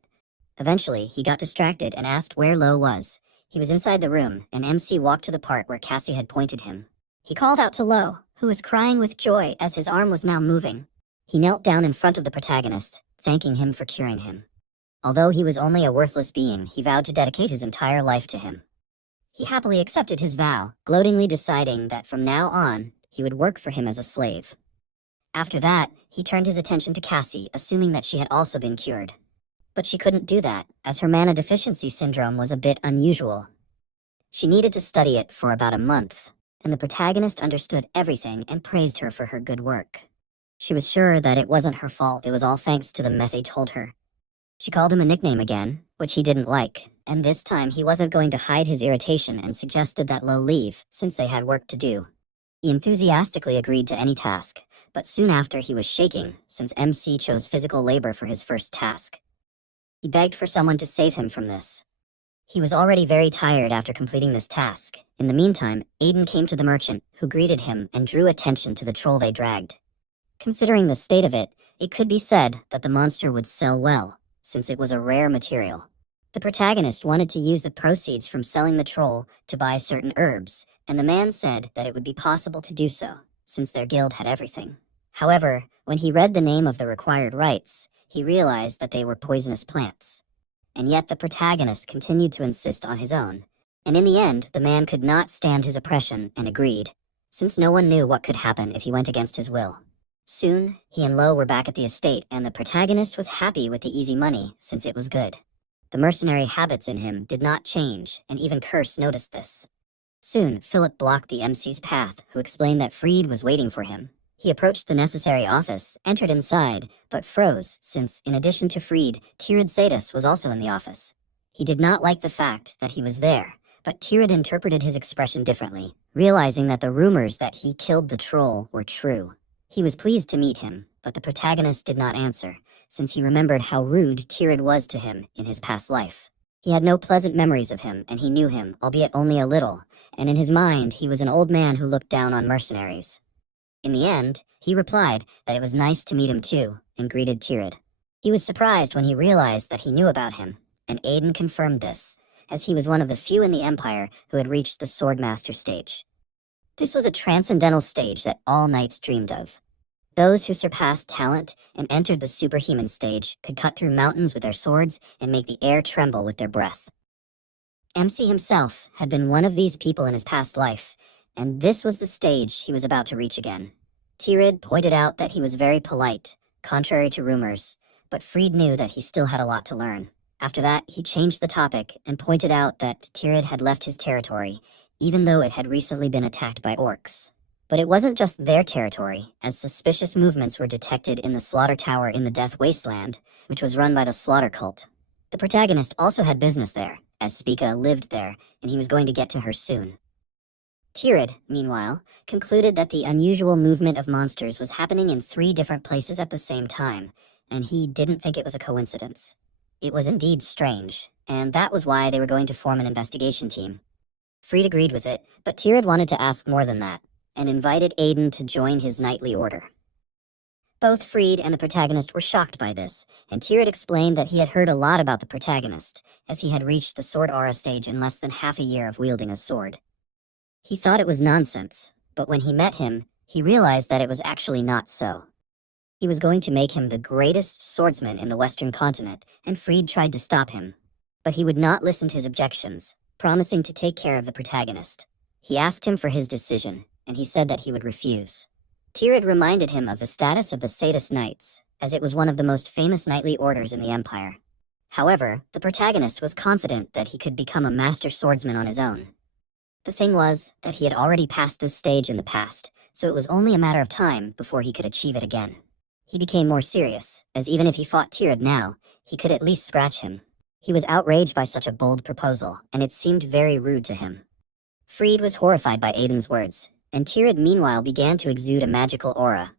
Eventually, he got distracted and asked where Lo was. He was inside the room, and MC walked to the part where Cassie had pointed him. He called out to Lo, who was crying with joy as his arm was now moving. He knelt down in front of the protagonist, thanking him for curing him. Although he was only a worthless being, he vowed to dedicate his entire life to him. He happily accepted his vow, gloatingly deciding that from now on, he would work for him as a slave. After that, he turned his attention to Cassie, assuming that she had also been cured. But she couldn't do that, as her mana deficiency syndrome was a bit unusual. She needed to study it for about a month, and the protagonist understood everything and praised her for her good work. She was sure that it wasn't her fault, it was all thanks to the meth they told her. She called him a nickname again, which he didn't like, and this time he wasn't going to hide his irritation and suggested that Lo leave, since they had work to do. He enthusiastically agreed to any task, but soon after he was shaking, since MC chose physical labor for his first task. He begged for someone to save him from this. He was already very tired after completing this task. In the meantime, Aiden came to the merchant, who greeted him and drew attention to the troll they dragged. Considering the state of it, it could be said that the monster would sell well, since it was a rare material. The protagonist wanted to use the proceeds from selling the troll to buy certain herbs, and the man said that it would be possible to do so, since their guild had everything. However, when he read the name of the required rites, he realized that they were poisonous plants. And yet the protagonist continued to insist on his own, and in the end the man could not stand his oppression and agreed, since no one knew what could happen if he went against his will. Soon, he and Lo were back at the estate, and the protagonist was happy with the easy money, since it was good. The mercenary habits in him did not change, and even Curse noticed this. Soon, Philip blocked the MC's path, who explained that Freed was waiting for him. He approached the necessary office, entered inside, but froze, since, in addition to Freed, Tirid Sadis was also in the office. He did not like the fact that he was there, but Tirid interpreted his expression differently, realizing that the rumors that he killed the troll were true. He was pleased to meet him, but the protagonist did not answer, since he remembered how rude Tirid was to him in his past life. He had no pleasant memories of him, and he knew him, albeit only a little, and in his mind he was an old man who looked down on mercenaries. In the end, he replied that it was nice to meet him too, and greeted Tirid. He was surprised when he realized that he knew about him, and Aiden confirmed this, as he was one of the few in the Empire who had reached the Swordmaster stage. This was a transcendental stage that all knights dreamed of. Those who surpassed talent and entered the superhuman stage could cut through mountains with their swords and make the air tremble with their breath. MC himself had been one of these people in his past life, and this was the stage he was about to reach again. Tirid pointed out that he was very polite, contrary to rumors, but Freed knew that he still had a lot to learn. After that, he changed the topic and pointed out that Tirid had left his territory, even though it had recently been attacked by orcs. But it wasn't just their territory, as suspicious movements were detected in the Slaughter Tower in the Death Wasteland, which was run by the Slaughter Cult. The protagonist also had business there, as Spica lived there, and he was going to get to her soon. Tirid, meanwhile, concluded that the unusual movement of monsters was happening in 3 different places at the same time, and he didn't think it was a coincidence. It was indeed strange, and that was why they were going to form an investigation team. Freed agreed with it, but Tirid wanted to ask more than that, and invited Aiden to join his knightly order. Both Freed and the protagonist were shocked by this, and Tirid explained that he had heard a lot about the protagonist, as he had reached the Sword Aura stage in less than half a year of wielding a sword. He thought it was nonsense, but when he met him, he realized that it was actually not so. He was going to make him the greatest swordsman in the Western continent, and Freed tried to stop him. But he would not listen to his objections, promising to take care of the protagonist. He asked him for his decision, and he said that he would refuse. Tirid reminded him of the status of the Sadist Knights, as it was one of the most famous knightly orders in the Empire. However, the protagonist was confident that he could become a master swordsman on his own. The thing was that he had already passed this stage in the past, so it was only a matter of time before he could achieve it again. He became more serious, as even if he fought Tirad now, he could at least scratch him. He was outraged by such a bold proposal, and it seemed very rude to him. Freed was horrified by Aiden's words, and Tirad meanwhile began to exude a magical aura.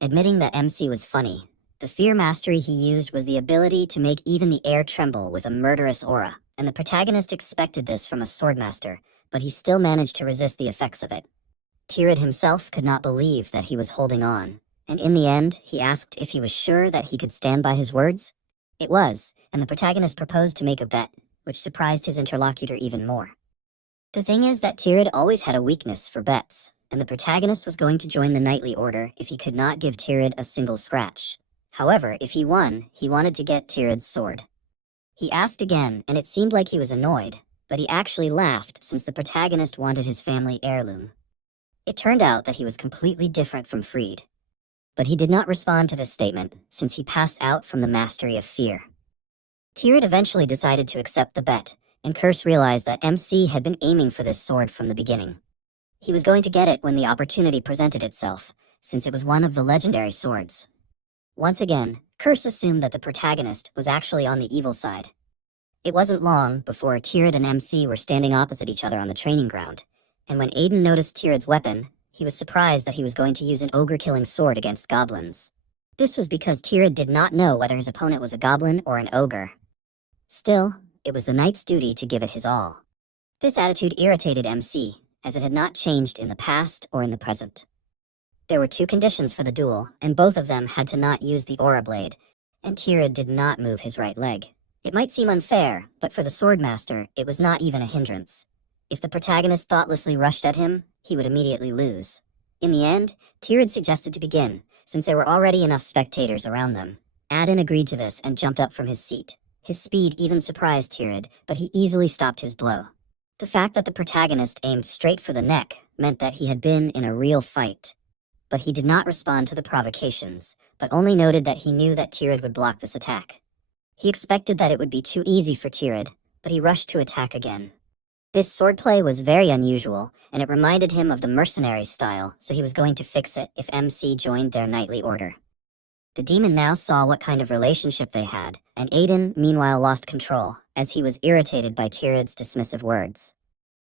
Admitting that MC was funny, the fear mastery he used was the ability to make even the air tremble with a murderous aura, and the protagonist expected this from a swordmaster, but he still managed to resist the effects of it. Tirad himself could not believe that he was holding on, and in the end, he asked if he was sure that he could stand by his words. It was, and the protagonist proposed to make a bet, which surprised his interlocutor even more. The thing is that Tirad always had a weakness for bets, and the protagonist was going to join the knightly order if he could not give Tirad a single scratch. However, if he won, he wanted to get Tirad's sword. He asked again, and it seemed like he was annoyed, but he actually laughed since the protagonist wanted his family heirloom. It turned out that he was completely different from Freed. But he did not respond to this statement, since he passed out from the mastery of fear. Tirad eventually decided to accept the bet, and Curse realized that MC had been aiming for this sword from the beginning. He was going to get it when the opportunity presented itself, since it was one of the legendary swords. Once again, Curse assumed that the protagonist was actually on the evil side. It wasn't long before Tirad and MC were standing opposite each other on the training ground, and when Aiden noticed Tirad's weapon, he was surprised that he was going to use an ogre-killing sword against goblins. This was because Tirad did not know whether his opponent was a goblin or an ogre. Still, it was the knight's duty to give it his all. This attitude irritated MC, as it had not changed in the past or in the present. There were two conditions for the duel, and both of them had to not use the aura blade, and Tirad did not move his right leg. It might seem unfair, but for the swordmaster, it was not even a hindrance. If the protagonist thoughtlessly rushed at him, he would immediately lose. In the end, Tirad suggested to begin, since there were already enough spectators around them. Aiden agreed to this and jumped up from his seat. His speed even surprised Tirad, but he easily stopped his blow. The fact that the protagonist aimed straight for the neck meant that he had been in a real fight. But he did not respond to the provocations, but only noted that he knew that Tirad would block this attack. He expected that it would be too easy for Tirad, but he rushed to attack again. This swordplay was very unusual, and it reminded him of the mercenary style, so he was going to fix it if MC joined their knightly order. The demon now saw what kind of relationship they had, and Aiden meanwhile lost control, as he was irritated by Tirad's dismissive words.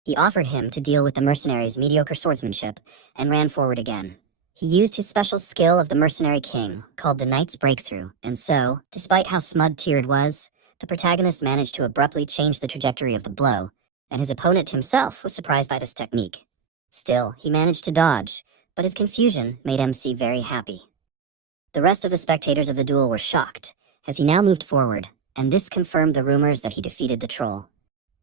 He offered him to deal with the mercenary's mediocre swordsmanship, and ran forward again. He used his special skill of the mercenary king, called the Knight's Breakthrough, and so, despite how smug Tirad was, the protagonist managed to abruptly change the trajectory of the blow, and his opponent himself was surprised by this technique. Still, he managed to dodge, but his confusion made MC very happy. The rest of the spectators of the duel were shocked, as he now moved forward, and this confirmed the rumors that he defeated the troll.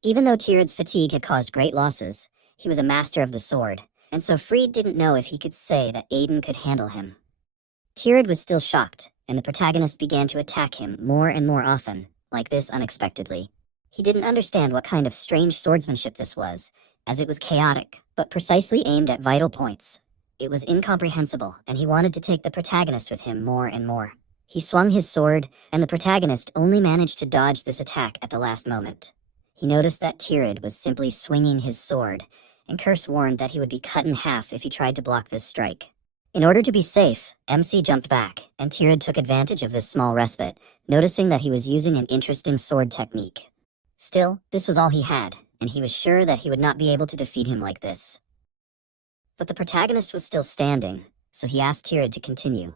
Even though Tirad's fatigue had caused great losses, he was a master of the sword, and so Freed didn't know if he could say that Aiden could handle him. Tirad was still shocked, and the protagonist began to attack him more and more often, like this unexpectedly. He didn't understand what kind of strange swordsmanship this was, as it was chaotic, but precisely aimed at vital points. It was incomprehensible, and he wanted to take the protagonist with him more and more. He swung his sword, and the protagonist only managed to dodge this attack at the last moment. He noticed that Tirad was simply swinging his sword, and Curse warned that he would be cut in half if he tried to block this strike. In order to be safe, MC jumped back, and Tirad took advantage of this small respite, noticing that he was using an interesting sword technique. Still, this was all he had, and he was sure that he would not be able to defeat him like this. But the protagonist was still standing, so he asked Tirad to continue.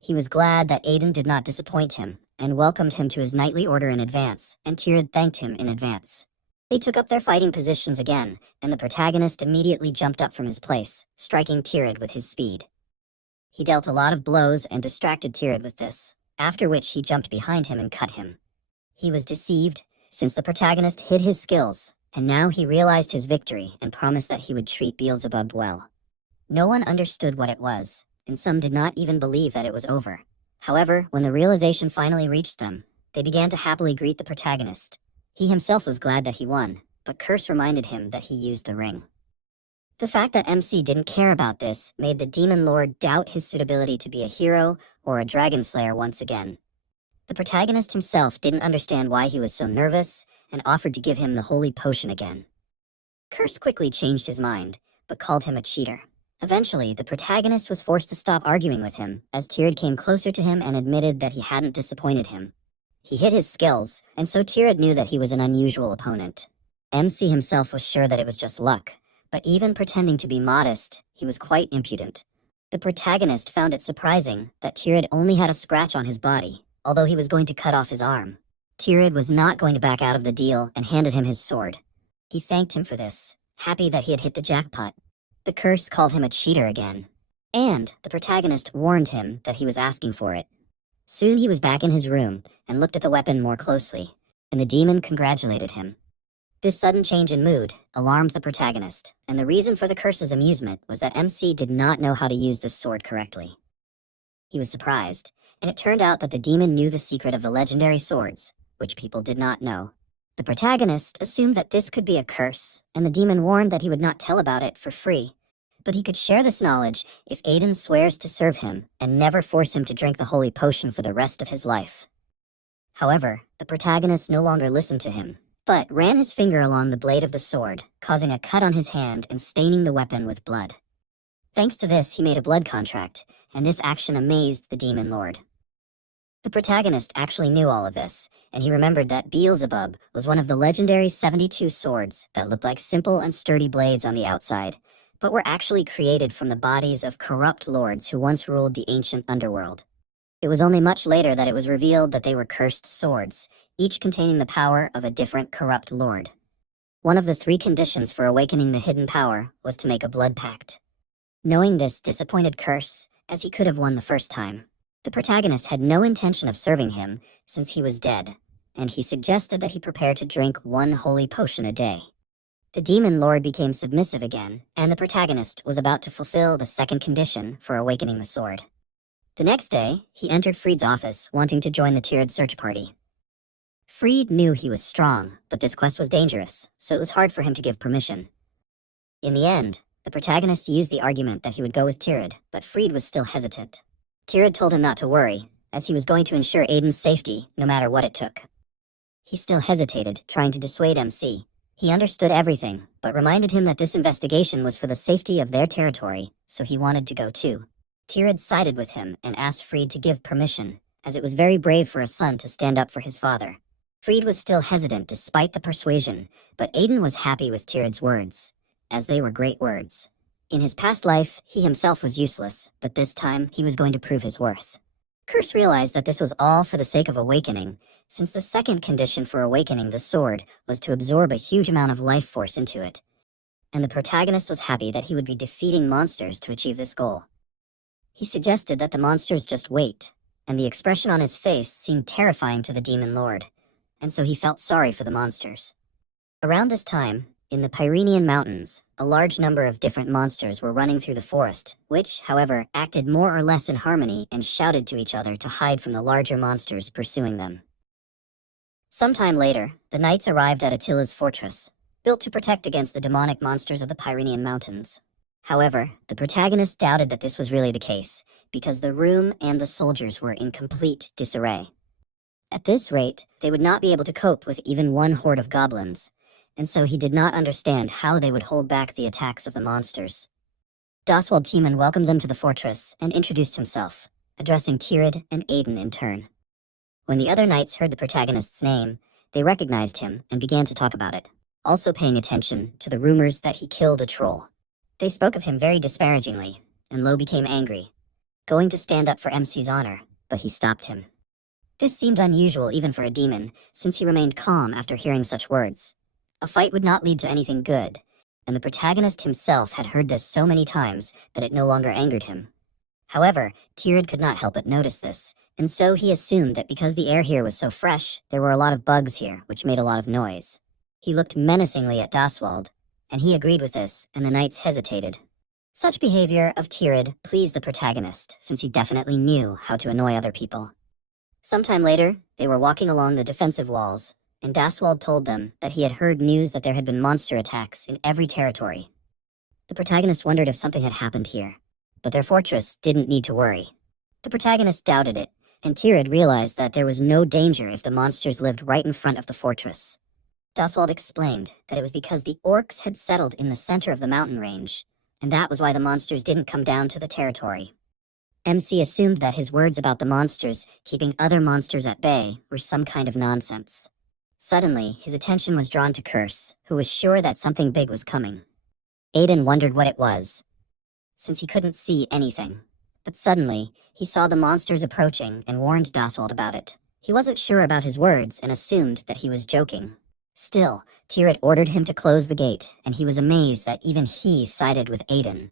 He was glad that Aiden did not disappoint him, and welcomed him to his knightly order in advance, and Tirad thanked him in advance. They took up their fighting positions again, and the protagonist immediately jumped up from his place, striking Tirad with his speed. He dealt a lot of blows and distracted Tirad with this, after which he jumped behind him and cut him. He was deceived, since the protagonist hid his skills, and now he realized his victory and promised that he would treat Beelzebub well. No one understood what it was, and some did not even believe that it was over. However, when the realization finally reached them, they began to happily greet the protagonist. He himself was glad that he won, but Curse reminded him that he used the ring. The fact that MC didn't care about this made the Demon Lord doubt his suitability to be a hero or a dragon slayer once again. The protagonist himself didn't understand why he was so nervous, and offered to give him the holy potion again. Curse quickly changed his mind, but called him a cheater. Eventually, the protagonist was forced to stop arguing with him, as Tirad came closer to him and admitted that he hadn't disappointed him. He hid his skills, and so Tirad knew that he was an unusual opponent. MC himself was sure that it was just luck, but even pretending to be modest, he was quite impudent. The protagonist found it surprising that Tirad only had a scratch on his body, although he was going to cut off his arm. Tirad was not going to back out of the deal and handed him his sword. He thanked him for this, happy that he had hit the jackpot. The curse called him a cheater again, and the protagonist warned him that he was asking for it. Soon he was back in his room and looked at the weapon more closely, and the demon congratulated him. This sudden change in mood alarmed the protagonist, and the reason for the curse's amusement was that MC did not know how to use this sword correctly. He was surprised, and it turned out that the demon knew the secret of the legendary swords, which people did not know. The protagonist assumed that this could be a curse, and the demon warned that he would not tell about it for free. But he could share this knowledge if Aiden swears to serve him and never force him to drink the holy potion for the rest of his life. However, the protagonist no longer listened to him, but ran his finger along the blade of the sword, causing a cut on his hand and staining the weapon with blood. Thanks to this, he made a blood contract, and this action amazed the demon lord. The protagonist actually knew all of this, and he remembered that Beelzebub was one of the legendary 72 swords that looked like simple and sturdy blades on the outside, but were actually created from the bodies of corrupt lords who once ruled the ancient underworld. It was only much later that it was revealed that they were cursed swords, each containing the power of a different corrupt lord. One of the 3 conditions for awakening the hidden power was to make a blood pact. Knowing this disappointed Curse, as he could have won the first time, the protagonist had no intention of serving him since he was dead, and he suggested that he prepare to drink 1 holy potion a day. The demon lord became submissive again, and the protagonist was about to fulfill the 2nd condition for awakening the sword. The next day, he entered Freed's office, wanting to join the Tirad search party. Freed knew he was strong, but this quest was dangerous, so it was hard for him to give permission. In the end, the protagonist used the argument that he would go with Tirad, but Freed was still hesitant. Tirad told him not to worry, as he was going to ensure Aiden's safety, no matter what it took. He still hesitated, trying to dissuade MC. He understood everything, but reminded him that this investigation was for the safety of their territory, so he wanted to go too. Tirad sided with him and asked Freed to give permission, as it was very brave for a son to stand up for his father. Freed was still hesitant despite the persuasion, but Aiden was happy with Tirad's words, as they were great words. In his past life, he himself was useless, but this time he was going to prove his worth. Curse realized that this was all for the sake of awakening, since the 2nd condition for awakening the sword was to absorb a huge amount of life force into it. And the protagonist was happy that he would be defeating monsters to achieve this goal. He suggested that the monsters just wait, and the expression on his face seemed terrifying to the demon lord, and so he felt sorry for the monsters. Around this time, in the Pyrenean Mountains, a large number of different monsters were running through the forest, which, however, acted more or less in harmony and shouted to each other to hide from the larger monsters pursuing them. Sometime later, the knights arrived at Attila's fortress, built to protect against the demonic monsters of the Pyrenean Mountains. However, the protagonist doubted that this was really the case, because the room and the soldiers were in complete disarray. At this rate, they would not be able to cope with even 1 horde of goblins, and so he did not understand how they would hold back the attacks of the monsters. Doswald Tiemann welcomed them to the fortress and introduced himself, addressing Tirad and Aiden in turn. When the other knights heard the protagonist's name, they recognized him and began to talk about it, also paying attention to the rumors that he killed a troll. They spoke of him very disparagingly, and Lo became angry, going to stand up for MC's honor, but he stopped him. This seemed unusual even for a demon, since he remained calm after hearing such words. A fight would not lead to anything good, and the protagonist himself had heard this so many times that it no longer angered him. However, Tirad could not help but notice this, and so he assumed that because the air here was so fresh, there were a lot of bugs here, which made a lot of noise. He looked menacingly at Doswald, and he agreed with this, and the knights hesitated. Such behavior of Tirad pleased the protagonist, since he definitely knew how to annoy other people. Sometime later, they were walking along the defensive walls, and Doswald told them that he had heard news that there had been monster attacks in every territory. The protagonist wondered if something had happened here, but their fortress didn't need to worry. The protagonist doubted it, and Tirad realized that there was no danger if the monsters lived right in front of the fortress. Daswald explained that it was because the orcs had settled in the center of the mountain range, and that was why the monsters didn't come down to the territory. MC assumed that his words about the monsters keeping other monsters at bay were some kind of nonsense. Suddenly, his attention was drawn to Curse, who was sure that something big was coming. Aiden wondered what it was, since he couldn't see anything. But suddenly, he saw the monsters approaching and warned Daswald about it. He wasn't sure about his words and assumed that he was joking. Still, Tirith ordered him to close the gate, and he was amazed that even he sided with Aiden.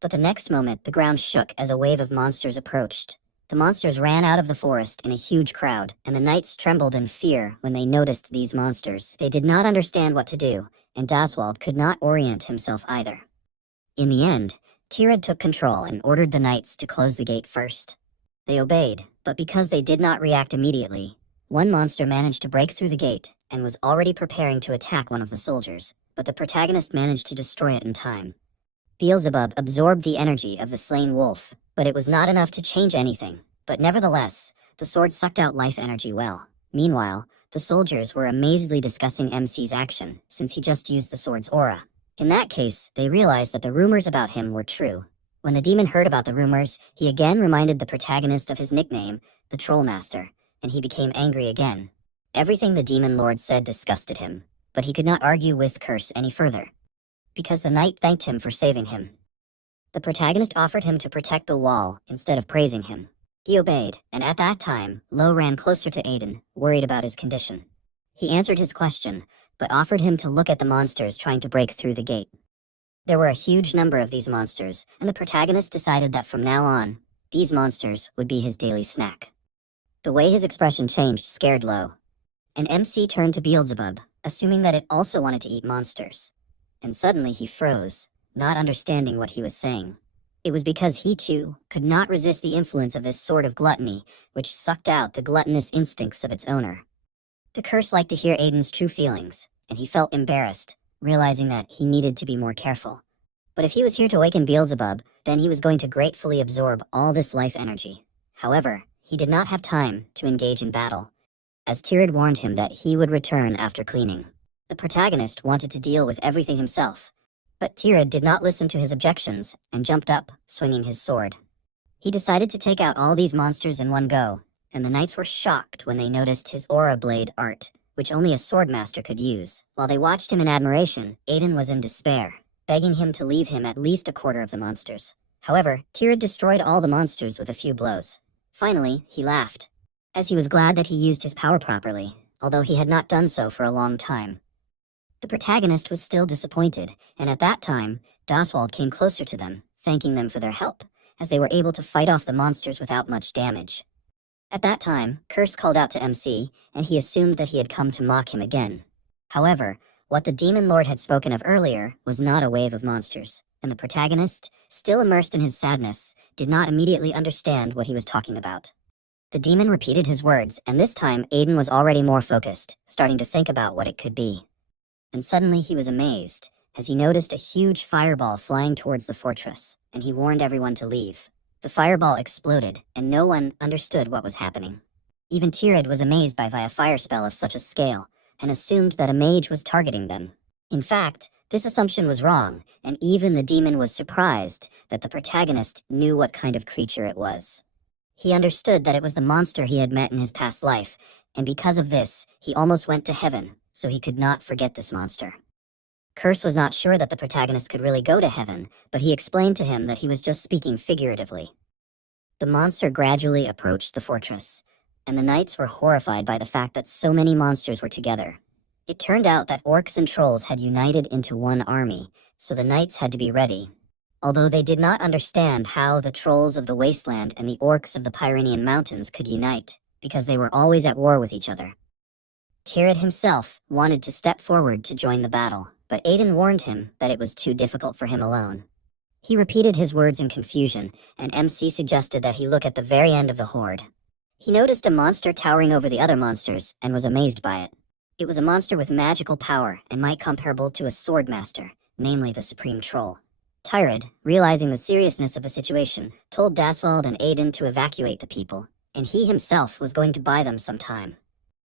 But the next moment, the ground shook as a wave of monsters approached. The monsters ran out of the forest in a huge crowd, and the knights trembled in fear when they noticed these monsters. They did not understand what to do, and Daswald could not orient himself either. In the end, Tirith took control and ordered the knights to close the gate first. They obeyed, but because they did not react immediately, one monster managed to break through the gate and was already preparing to attack one of the soldiers, but the protagonist managed to destroy it in time. Beelzebub absorbed the energy of the slain wolf, but it was not enough to change anything. But nevertheless, the sword sucked out life energy well. Meanwhile, the soldiers were amazedly discussing MC's action, since he just used the sword's aura. In that case, they realized that the rumors about him were true. When the demon heard about the rumors, he again reminded the protagonist of his nickname, the Trollmaster, and he became angry again. Everything the demon lord said disgusted him, but he could not argue with Curse any further, because the knight thanked him for saving him. The protagonist offered him to protect the wall instead of praising him. He obeyed, and at that time, Lo ran closer to Aiden, worried about his condition. He answered his question, but offered him to look at the monsters trying to break through the gate. There were a huge number of these monsters, and the protagonist decided that from now on, these monsters would be his daily snack. The way his expression changed scared Lo. And MC turned to Beelzebub, assuming that it also wanted to eat monsters. And suddenly he froze, not understanding what he was saying. It was because he, too, could not resist the influence of this sort of gluttony, which sucked out the gluttonous instincts of its owner. The Curse liked to hear Aiden's true feelings, and he felt embarrassed, realizing that he needed to be more careful. But if he was here to awaken Beelzebub, then he was going to gratefully absorb all this life energy. However, he did not have time to engage in battle, as Tirith warned him that he would return after cleaning. The protagonist wanted to deal with everything himself, but Tirith did not listen to his objections and jumped up, swinging his sword. He decided to take out all these monsters in one go, and the knights were shocked when they noticed his aura blade art, which only a swordmaster could use. While they watched him in admiration, Aiden was in despair, begging him to leave him at least a quarter of the monsters. However, Tirith destroyed all the monsters with a few blows. Finally, he laughed, as he was glad that he used his power properly, although he had not done so for a long time. The protagonist was still disappointed, and at that time, Daswald came closer to them, thanking them for their help, as they were able to fight off the monsters without much damage. At that time, Curse called out to MC, and he assumed that he had come to mock him again. However, what the Demon Lord had spoken of earlier was not a wave of monsters, and the protagonist, still immersed in his sadness, did not immediately understand what he was talking about. The demon repeated his words, and this time Aiden was already more focused, starting to think about what it could be. And suddenly he was amazed, as he noticed a huge fireball flying towards the fortress, and he warned everyone to leave. The fireball exploded, and no one understood what was happening. Even Tirith was amazed by a fire spell of such a scale, and assumed that a mage was targeting them. In fact, this assumption was wrong, and even the demon was surprised that the protagonist knew what kind of creature it was. He understood that it was the monster he had met in his past life, and because of this, he almost went to heaven, so he could not forget this monster. Curse was not sure that the protagonist could really go to heaven, but he explained to him that he was just speaking figuratively. The monster gradually approached the fortress, and the knights were horrified by the fact that so many monsters were together. It turned out that orcs and trolls had united into one army, so the knights had to be ready. Although they did not understand how the trolls of the wasteland and the orcs of the Pyrenean mountains could unite, because they were always at war with each other. Tirith himself wanted to step forward to join the battle, but Aiden warned him that it was too difficult for him alone. He repeated his words in confusion, and MC suggested that he look at the very end of the horde. He noticed a monster towering over the other monsters, and was amazed by it. It was a monster with magical power, and might comparable to a swordmaster, namely the Supreme Troll. Tirith, realizing the seriousness of the situation, told Daswald and Aiden to evacuate the people, and he himself was going to buy them some time.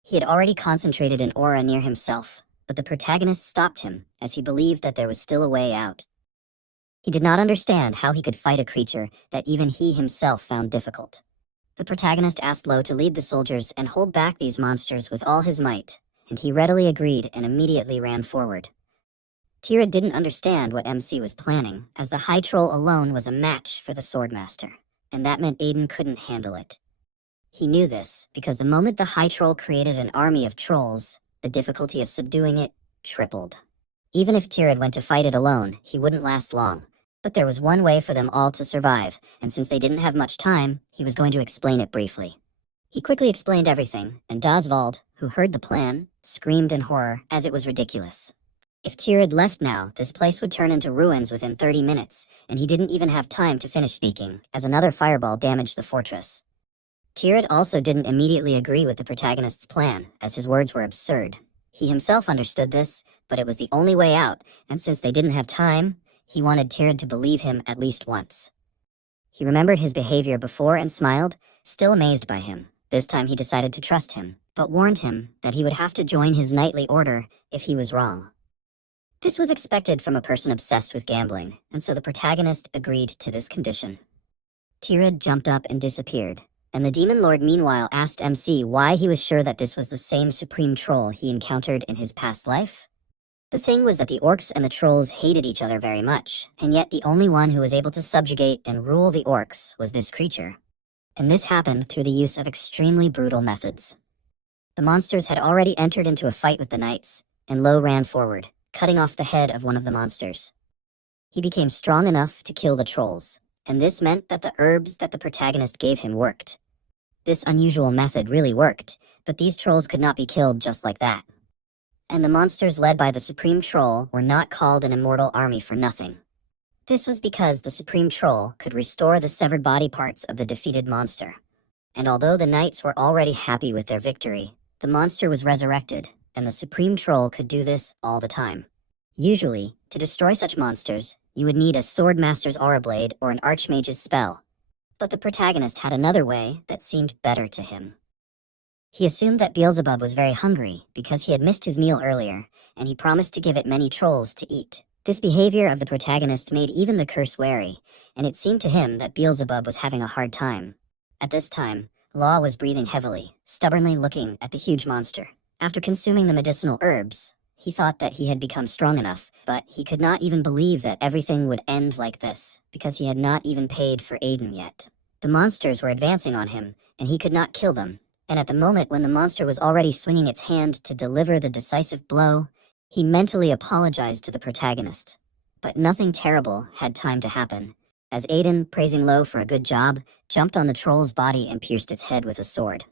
He had already concentrated an aura near himself, but the protagonist stopped him, as he believed that there was still a way out. He did not understand how he could fight a creature that even he himself found difficult. The protagonist asked Lo to lead the soldiers and hold back these monsters with all his might, and he readily agreed and immediately ran forward. Tirad didn't understand what MC was planning, as the High Troll alone was a match for the Swordmaster, and that meant Aiden couldn't handle it. He knew this, because the moment the High Troll created an army of trolls, the difficulty of subduing it tripled. Even if Tirad went to fight it alone, he wouldn't last long. But there was one way for them all to survive, and since they didn't have much time, he was going to explain it briefly. He quickly explained everything, and Dosvald, who heard the plan, screamed in horror, as it was ridiculous. If Tirad left now, this place would turn into ruins within 30 minutes, and he didn't even have time to finish speaking, as another fireball damaged the fortress. Tirad also didn't immediately agree with the protagonist's plan, as his words were absurd. He himself understood this, but it was the only way out, and since they didn't have time, he wanted Tirad to believe him at least once. He remembered his behavior before and smiled, still amazed by him. This time he decided to trust him, but warned him that he would have to join his knightly order if he was wrong. This was expected from a person obsessed with gambling, and so the protagonist agreed to this condition. Tirad jumped up and disappeared, and the Demon Lord meanwhile asked MC why he was sure that this was the same supreme troll he encountered in his past life. The thing was that the orcs and the trolls hated each other very much, and yet the only one who was able to subjugate and rule the orcs was this creature. And this happened through the use of extremely brutal methods. The monsters had already entered into a fight with the knights, and Lo ran forward, cutting off the head of one of the monsters. He became strong enough to kill the trolls, and this meant that the herbs that the protagonist gave him worked. This unusual method really worked, but these trolls could not be killed just like that. And the monsters led by the Supreme Troll were not called an immortal army for nothing. This was because the Supreme Troll could restore the severed body parts of the defeated monster. And although the knights were already happy with their victory, the monster was resurrected, and the Supreme Troll could do this all the time. Usually, to destroy such monsters, you would need a Swordmaster's Aura Blade or an Archmage's spell. But the protagonist had another way that seemed better to him. He assumed that Beelzebub was very hungry because he had missed his meal earlier, and he promised to give it many trolls to eat. This behavior of the protagonist made even the curse wary, and it seemed to him that Beelzebub was having a hard time. At this time, Law was breathing heavily, stubbornly looking at the huge monster. After consuming the medicinal herbs, he thought that he had become strong enough, but he could not even believe that everything would end like this, because he had not even paid for Aiden yet. The monsters were advancing on him, and he could not kill them. And at the moment when the monster was already swinging its hand to deliver the decisive blow, he mentally apologized to the protagonist. But nothing terrible had time to happen, as Aiden, praising Lo for a good job, jumped on the troll's body and pierced its head with a sword.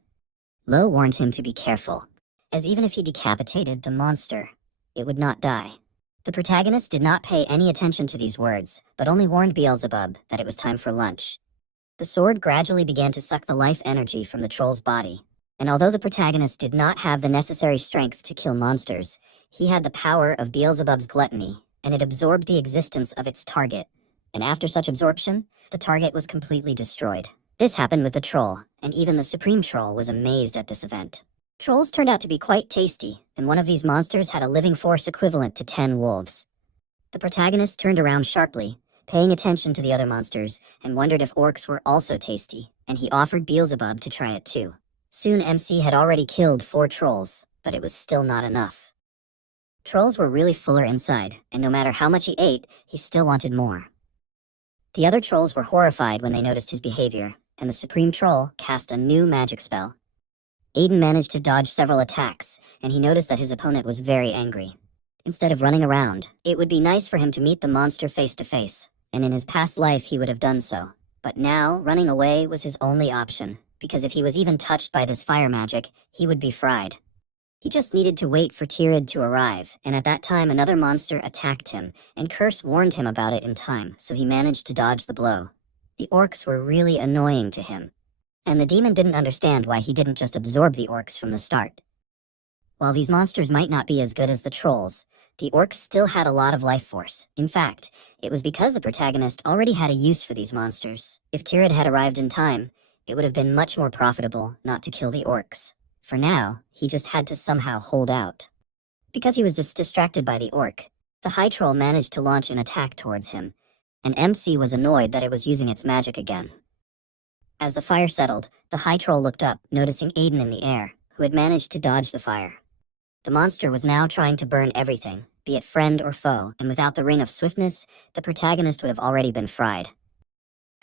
Lo warned him to be careful, as even if he decapitated the monster, it would not die. The protagonist did not pay any attention to these words, but only warned Beelzebub that it was time for lunch. The sword gradually began to suck the life energy from the troll's body, and although the protagonist did not have the necessary strength to kill monsters, he had the power of Beelzebub's gluttony, and it absorbed the existence of its target. And after such absorption, the target was completely destroyed. This happened with the troll, and even the Supreme Troll was amazed at this event. Trolls turned out to be quite tasty, and one of these monsters had a living force equivalent to 10 wolves. The protagonist turned around sharply, paying attention to the other monsters, and wondered if orcs were also tasty, and he offered Beelzebub to try it too. Soon MC had already killed 4 trolls, but it was still not enough. Trolls were really fuller inside, and no matter how much he ate, he still wanted more. The other trolls were horrified when they noticed his behavior, and the Supreme Troll cast a new magic spell. Aiden managed to dodge several attacks, and he noticed that his opponent was very angry. Instead of running around, it would be nice for him to meet the monster face to face, and in his past life he would have done so. But now, running away was his only option, because if he was even touched by this fire magic, he would be fried. He just needed to wait for Tirad to arrive, and at that time another monster attacked him, and Curse warned him about it in time, so he managed to dodge the blow. The orcs were really annoying to him, and the demon didn't understand why he didn't just absorb the orcs from the start. While these monsters might not be as good as the trolls, the orcs still had a lot of life force. In fact, it was because the protagonist already had a use for these monsters. If Tirad had arrived in time, it would have been much more profitable not to kill the orcs. For now, he just had to somehow hold out. Because he was just distracted by the orc, the High Troll managed to launch an attack towards him, and MC was annoyed that it was using its magic again. As the fire settled, the High Troll looked up, noticing Aiden in the air, who had managed to dodge the fire. The monster was now trying to burn everything, be it friend or foe, and without the ring of swiftness, the protagonist would have already been fried.